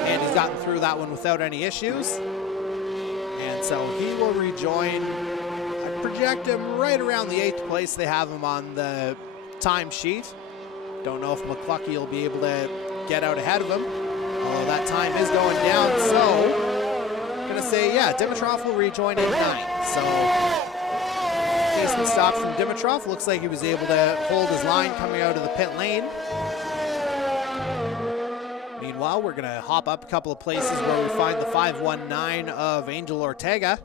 And he's gotten through that one without any issues. And so he will rejoin. I project him right around the 8th place. They have him on the timesheet. Don't know if McCluckey will be able to get out ahead of him, although that time is going down. So I'm going to say, yeah, Dimitrov will rejoin in 9th. So decent stop from Dimitrov. Looks like he was able to hold his line coming out of the pit lane. Meanwhile, we're going to hop up a couple of places where we find the 519 of Angel Ortega.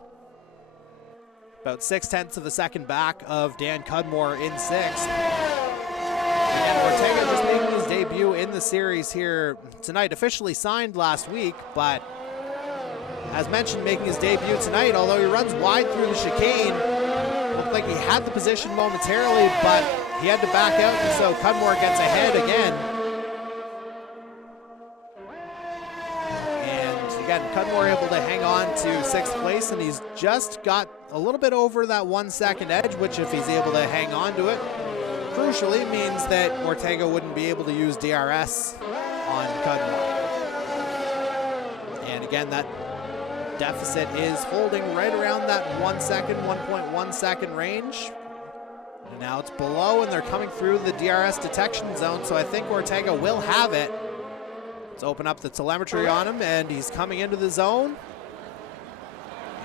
About 0.6 of a second back of Dan Cudmore in 6th. And Ortega just making his debut in the series here tonight. Officially signed last week, but as mentioned, making his debut tonight, although he runs wide through the chicane. Looked like he had the position momentarily, but he had to back out, and so Cudmore gets ahead again. And again, Cudmore able to hang on to 6th place, and he's just got a little bit over that 1 second edge, which if he's able to hang on to it, crucially means that Ortega wouldn't be able to use DRS on Cudmore. And again, that deficit is holding right around that 1 second, 1.1 second range. And now it's below, and they're coming through the DRS detection zone, so I think Ortega will have it. Let's open up the telemetry on him, and he's coming into the zone.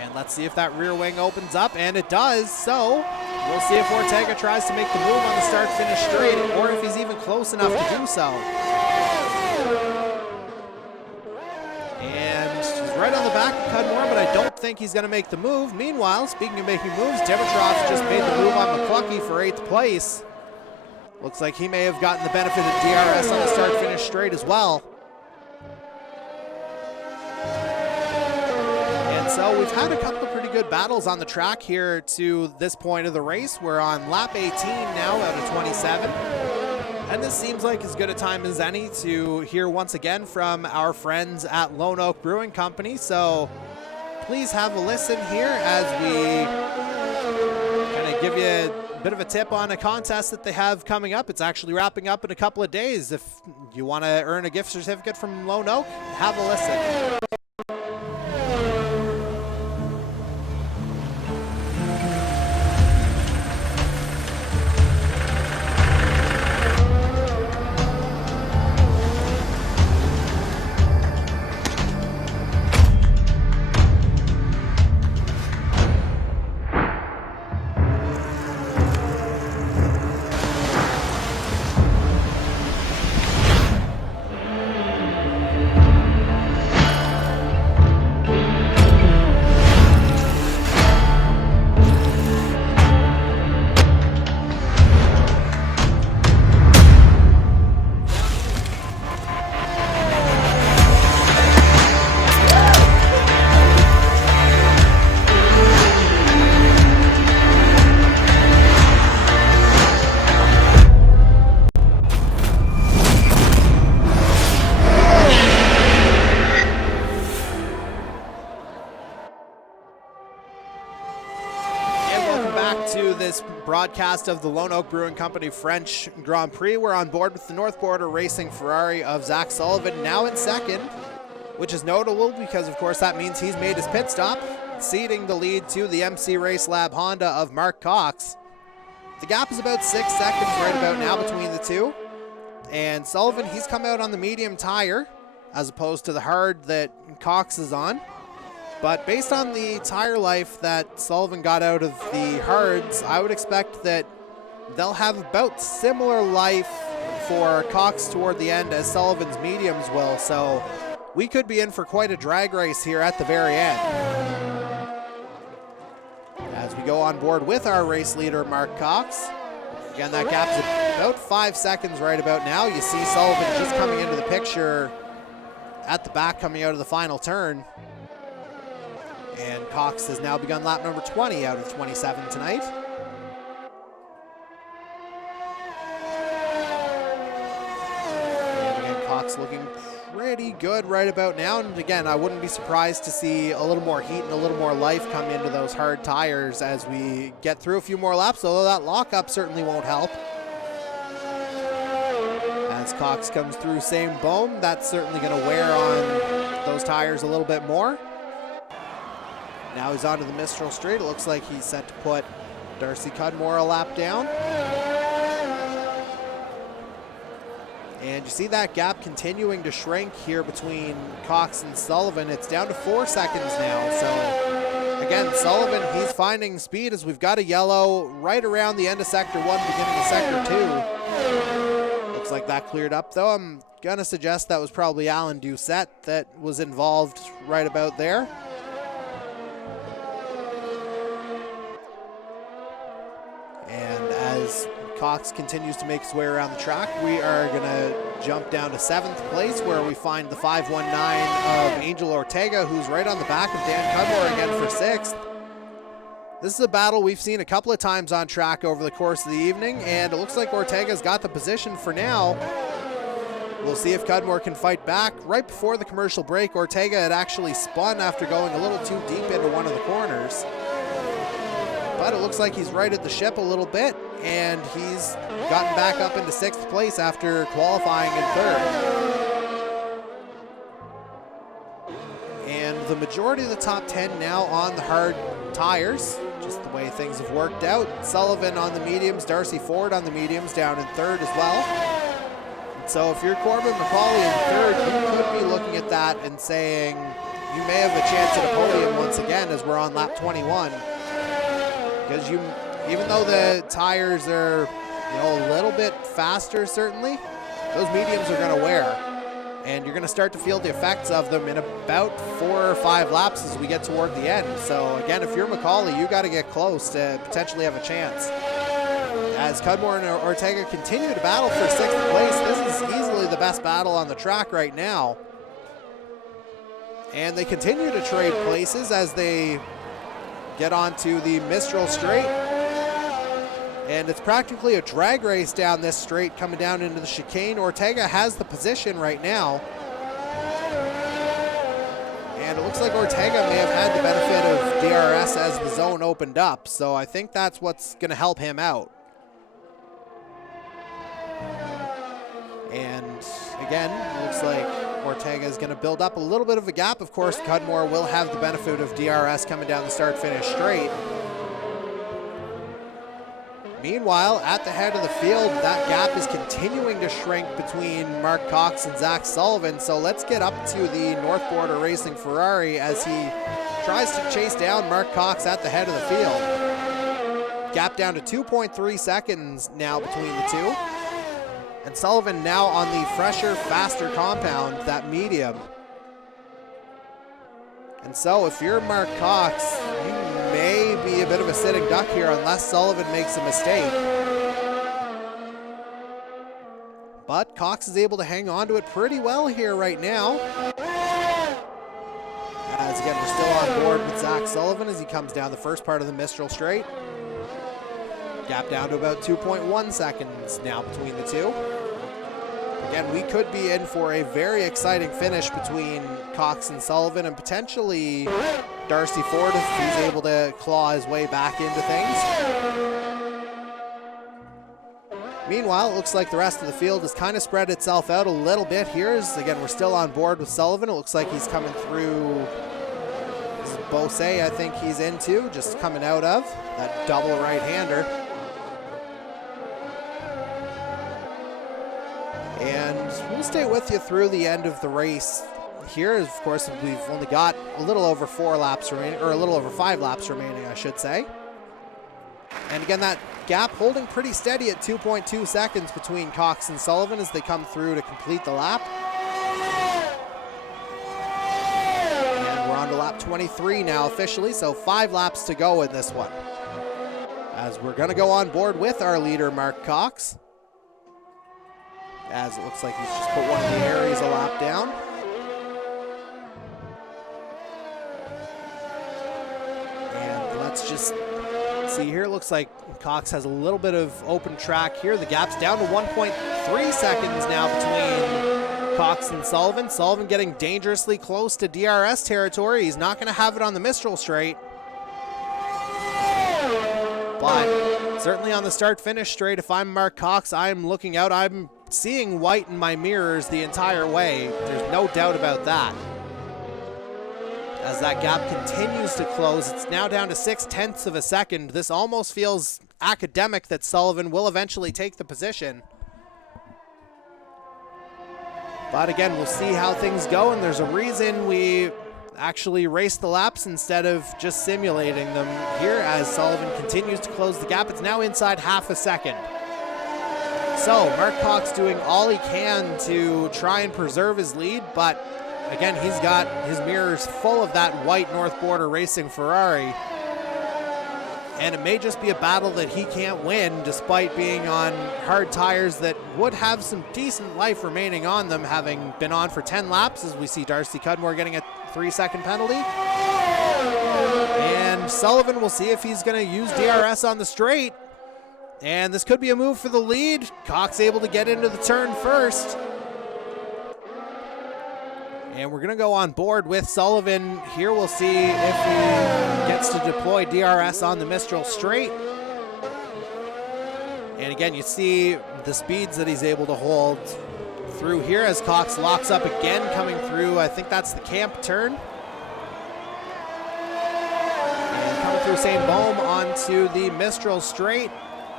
And let's see if that rear wing opens up, and it does. So we'll see if Ortega tries to make the move on the start-finish straight, or if he's even close enough to do so. And he's right on the back of Cudmore, but I don't think he's going to make the move. Meanwhile, speaking of making moves, Dimitrov just made the move on McCluckey for 8th place. Looks like he may have gotten the benefit of DRS on the start-finish straight as well. So we've had a couple of pretty good battles on the track here to this point of the race. We're on lap 18 now out of 27. And this seems like as good a time as any to hear once again from our friends at Lone Oak Brewing Company. So please have a listen here as we kind of give you a bit of a tip on a contest that they have coming up. It's actually wrapping up in a couple of days. If you want to earn a gift certificate from Lone Oak, have a listen. Broadcast of the Lone Oak Brewing Company French Grand Prix. We're on board with the North Border Racing Ferrari of Zach Sullivan, now in 2nd, which is notable because, of course, that means he's made his pit stop, ceding the lead to the MC Race Lab Honda of Mark Cox. The gap is about 6 seconds right about now between the two. And Sullivan, he's come out on the medium tire. as opposed to the hard that Cox is on. But based on the tire life that Sullivan got out of the hards, I would expect that they'll have about similar life for Cox toward the end as Sullivan's mediums will. So we could be in for quite a drag race here at the very end. As we go on board with our race leader, Mark Cox. Again, that gap's about 5 seconds right about now. You see Sullivan just coming into the picture at the back, coming out of the final turn. And Cox has now begun lap number 20 out of 27 tonight. And again, Cox looking pretty good right about now. And again, I wouldn't be surprised to see a little more heat and a little more life come into those hard tires as we get through a few more laps, although that lockup certainly won't help. As Cox comes through same boom, that's certainly going to wear on those tires a little bit more. Now he's onto the Mistral Straight. It looks like he's set to put Darcy Cudmore a lap down. And you see that gap continuing to shrink here between Cox and Sullivan. It's down to 4 seconds now. So again, Sullivan, he's finding speed as we've got a yellow right around the end of Sector 1, beginning of Sector 2. Looks like that cleared up though. I'm gonna suggest that was probably Alan Doucette that was involved right about there. And as Cox continues to make his way around the track, we are going to jump down to 7th place, where we find the 519 of Angel Ortega, who's right on the back of Dan Cudmore again for 6th. This is a battle we've seen a couple of times on track over the course of the evening, and it looks like Ortega's got the position for now. We'll see if Cudmore can fight back. Right before the commercial break, Ortega had actually spun after going a little too deep into one of the corners. But it looks like he's righted the ship a little bit, and he's gotten back up into 6th place after qualifying in 3rd. And the majority of the top 10 now on the hard tires, just the way things have worked out. Sullivan on the mediums, Darcy Ford on the mediums down in 3rd as well. So if you're Corbin McCauley in 3rd, you could be looking at that and saying you may have a chance at a podium once again as we're on lap 21. Because even though the tires are, a little bit faster, certainly, those mediums are going to wear. And you're going to start to feel the effects of them in about 4 or 5 laps as we get toward the end. So again, if you're McCauley, you got to get close to potentially have a chance. As Cudmore and Ortega continue to battle for 6th place, this is easily the best battle on the track right now. And they continue to trade places as they get onto the Mistral Straight. And it's practically a drag race down this straight coming down into the chicane. Ortega has the position right now. And it looks like Ortega may have had the benefit of DRS as the zone opened up. So I think that's what's going to help him out. And again, it looks like Ortega is going to build up a little bit of a gap. Of course, Cudmore will have the benefit of DRS coming down the start-finish straight. Meanwhile, at the head of the field, that gap is continuing to shrink between Mark Cox and Zach Sullivan. So let's get up to the North Border Racing Ferrari as he tries to chase down Mark Cox at the head of the field. Gap down to 2.3 seconds now between the two. And Sullivan now on the fresher, faster compound, that medium. And so if you're Mark Cox, you may be a bit of a sitting duck here unless Sullivan makes a mistake. But Cox is able to hang on to it pretty well here right now. As again, we're still on board with Zach Sullivan as he comes down the first part of the Mistral Straight. Gap down to about 2.1 seconds now between the two. Again, we could be in for a very exciting finish between Cox and Sullivan, and potentially Darcy Ford if he's able to claw his way back into things. Meanwhile, it looks like the rest of the field has kind of spread itself out a little bit here. Again, we're still on board with Sullivan. It looks like he's coming through. This is Bose, I think he's into, just coming out of that double right-hander. And We'll stay with you through the end of the race. Here, of course, we've only got a little over 4 laps remaining, or a little over 5 laps remaining, I should say. And again, that gap holding pretty steady at 2.2 seconds between Cox and Sullivan as they come through to complete the lap. And we're on to lap 23 now officially, so 5 laps to go in this one. As we're going to go on board with our leader, Mark Cox. As it looks like he's just put one of the Aries a lap down. And let's just see here. It looks like Cox has a little bit of open track here. The gap's down to 1.3 seconds now between Cox and Sullivan. Sullivan getting dangerously close to DRS territory. He's not going to have it on the Mistral straight. But certainly on the start-finish straight, if I'm Mark Cox, I'm looking out. I'm seeing white in my mirrors the entire way. There's no doubt about that. As that gap continues to close, it's now down to 0.6 of a second. This almost feels academic that Sullivan will eventually take the position. But again, we'll see how things go, and there's a reason we actually race the laps instead of just simulating them here as Sullivan continues to close the gap. It's now inside half a second. So Mark Cox doing all he can to try and preserve his lead, but again, he's got his mirrors full of that white North Border Racing Ferrari. And it may just be a battle that he can't win despite being on hard tires that would have some decent life remaining on them, having been on for 10 laps, as we see Darcy Cudmore getting a 3-second penalty. And Sullivan, will see if he's going to use DRS on the straight. And this could be a move for the lead. Cox able to get into the turn first. And we're going to go on board with Sullivan. Here we'll see if he gets to deploy DRS on the Mistral straight. And again, you see the speeds that he's able to hold through here as Cox locks up again, coming through, I think that's the camp turn. And coming through St. Baume onto the Mistral straight.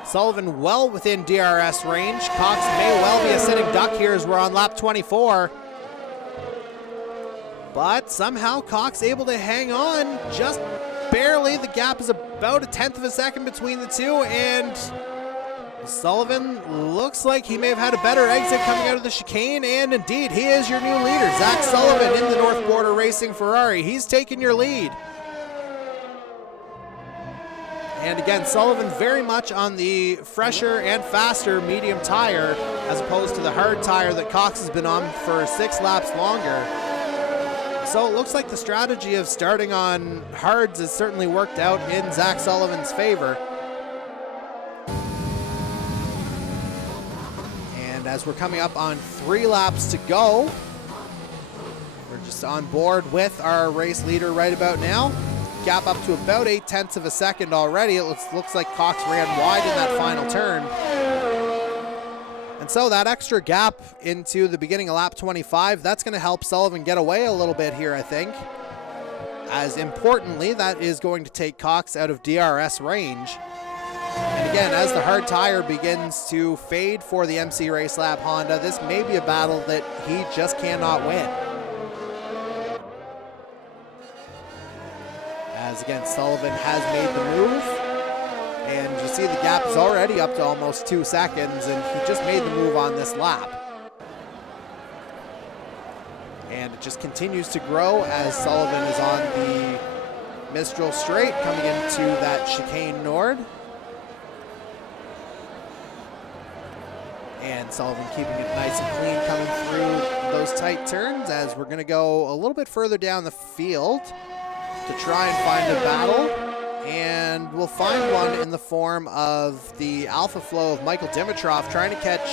Sullivan well within DRS range. Cox may well be a sitting duck here as we're on lap 24. But somehow Cox able to hang on just barely. The gap is about 1/10 of a second between the two, and Sullivan looks like he may have had a better exit coming out of the chicane, and indeed, he is your new leader. Zach Sullivan in the North Border Racing Ferrari. He's taking your lead. And again, Sullivan very much on the fresher and faster medium tire as opposed to the hard tire that Cox has been on for 6 laps longer. So it looks like the strategy of starting on hards has certainly worked out in Zach Sullivan's favor. And as we're coming up on 3 laps to go, we're just on board with our race leader right about now. Gap up to about 0.8 of a second already. It looks like Cox ran wide in that final turn. And so that extra gap into the beginning of lap 25, that's going to help Sullivan get away a little bit here, I think. As importantly, that is going to take Cox out of DRS range. And again, as the hard tire begins to fade for the MC Race Lab Honda, this may be a battle that he just cannot win. As again, Sullivan has made the move. And you see the gap is already up to almost 2 seconds, and he just made the move on this lap. And it just continues to grow as Sullivan is on the Mistral straight, coming into that chicane Nord. And Sullivan keeping it nice and clean coming through those tight turns as we're going to go a little bit further down the field to try and find a battle. And we'll find one in the form of the Alpha Flow of Michael Dimitrov trying to catch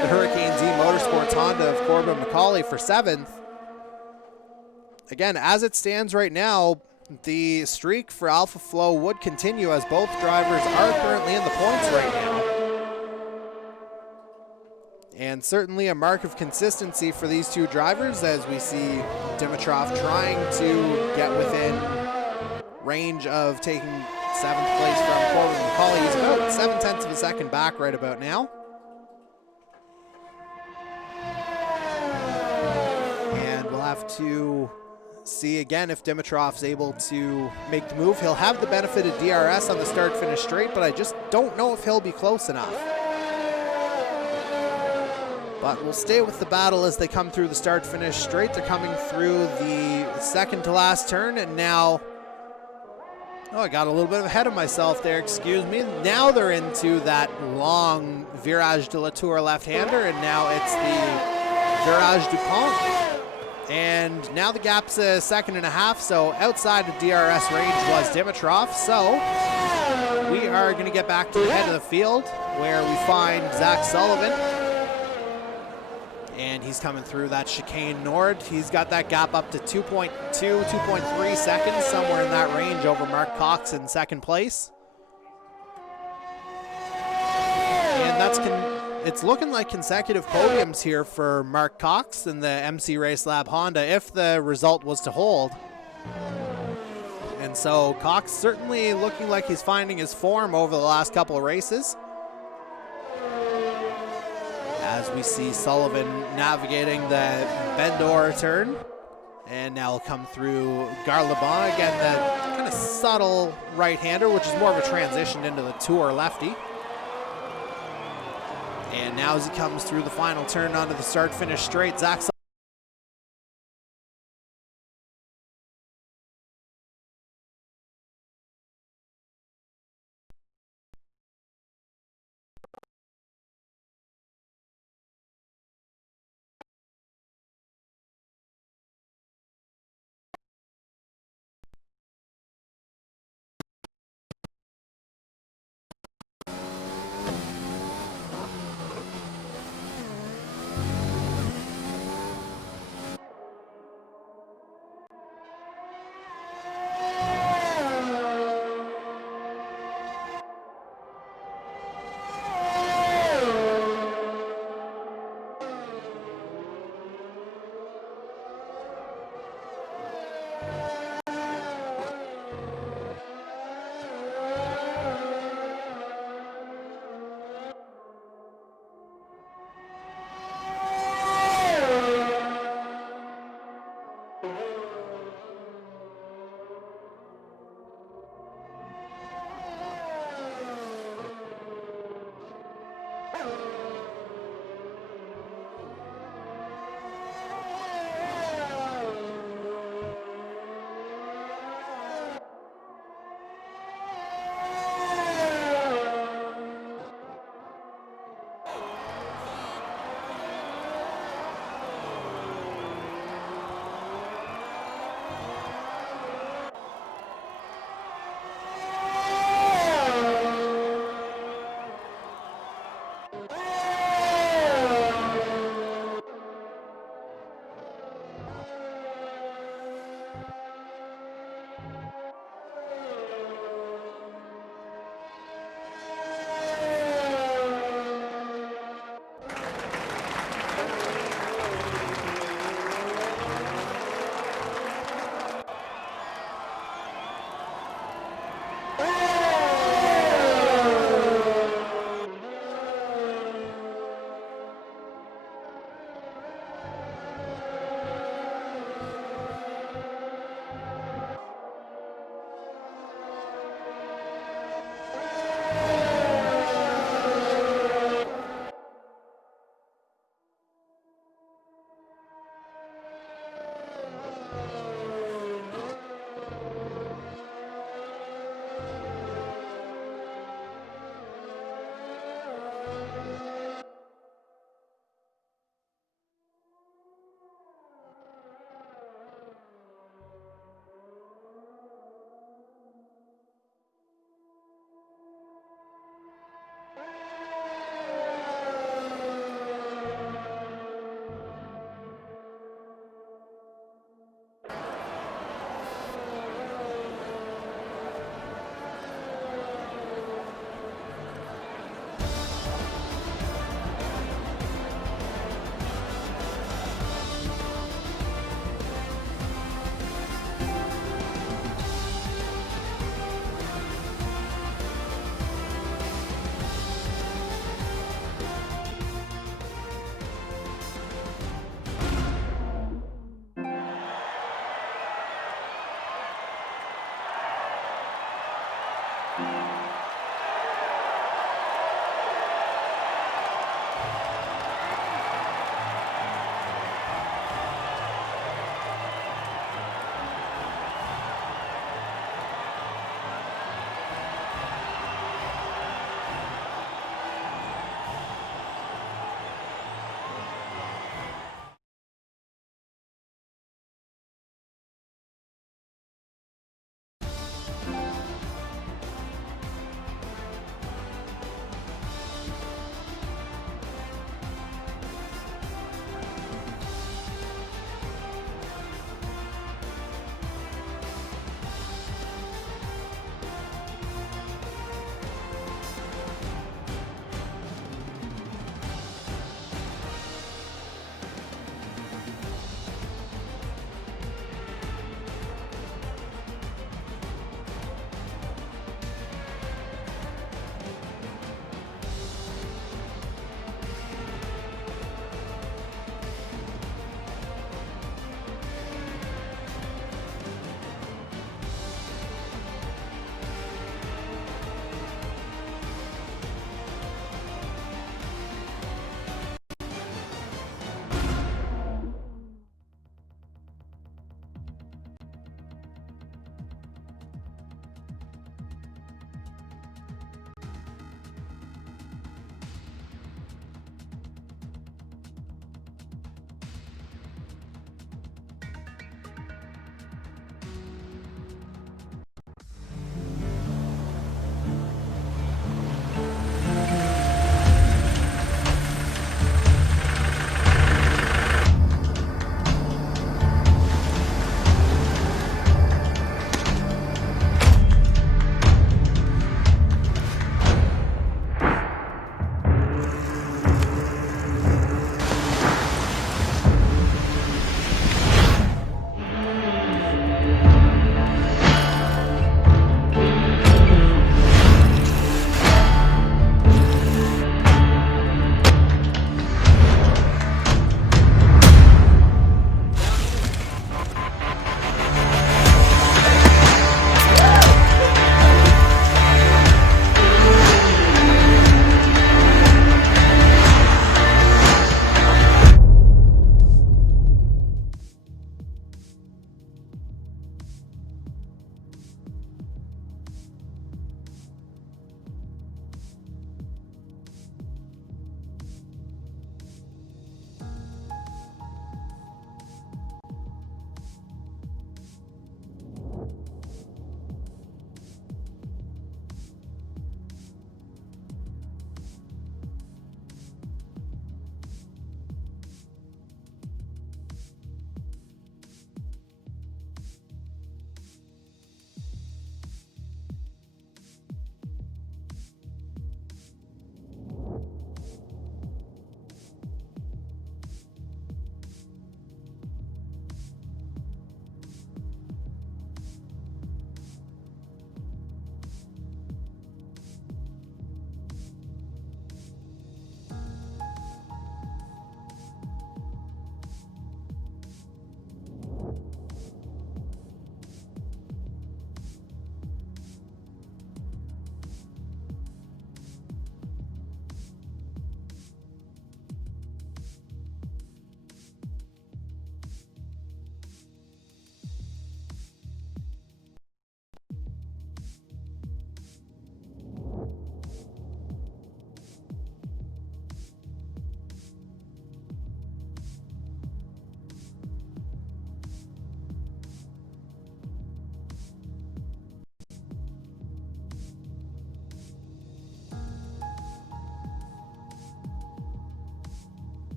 the Hurricane Z Motorsports Honda of Corbin McCauley for 7th. Again, as it stands right now, the streak for Alpha Flow would continue as both drivers are currently in the points right now. And certainly a mark of consistency for these two drivers as we see Dimitrov trying to get within range of taking 7th place from Corbin McCauley. He's about 0.7 of a second back right about now. have to see again if Dimitrov's able to make the move. He'll have the benefit of DRS on the start-finish straight, but I just don't know if he'll be close enough. But we'll stay with the battle as they come through the start-finish straight. They're coming through the second to last turn, and now, oh, I got a little bit ahead of myself there, excuse me. Now they're into that long Virage de la Tour left-hander, and now it's the Virage du Pont. And now the gap's a second and a half, so outside of DRS range was Dimitrov. So we are going to get back to the head of the field where we find Zach Sullivan. And he's coming through that chicane Nord. He's got that gap up to 2.2, 2.3 seconds, somewhere in that range over Mark Cox in second place. And it's looking like consecutive podiums here for Mark Cox in the MC Race Lab Honda if the result was to hold. And so Cox certainly looking like he's finding his form over the last couple of races. As we see Sullivan navigating the Bendor turn. And now he'll come through Garlaban. Again, the kind of subtle right-hander, which is more of a transition into the Tour lefty. And now as he comes through the final turn onto the start-finish straight, Zach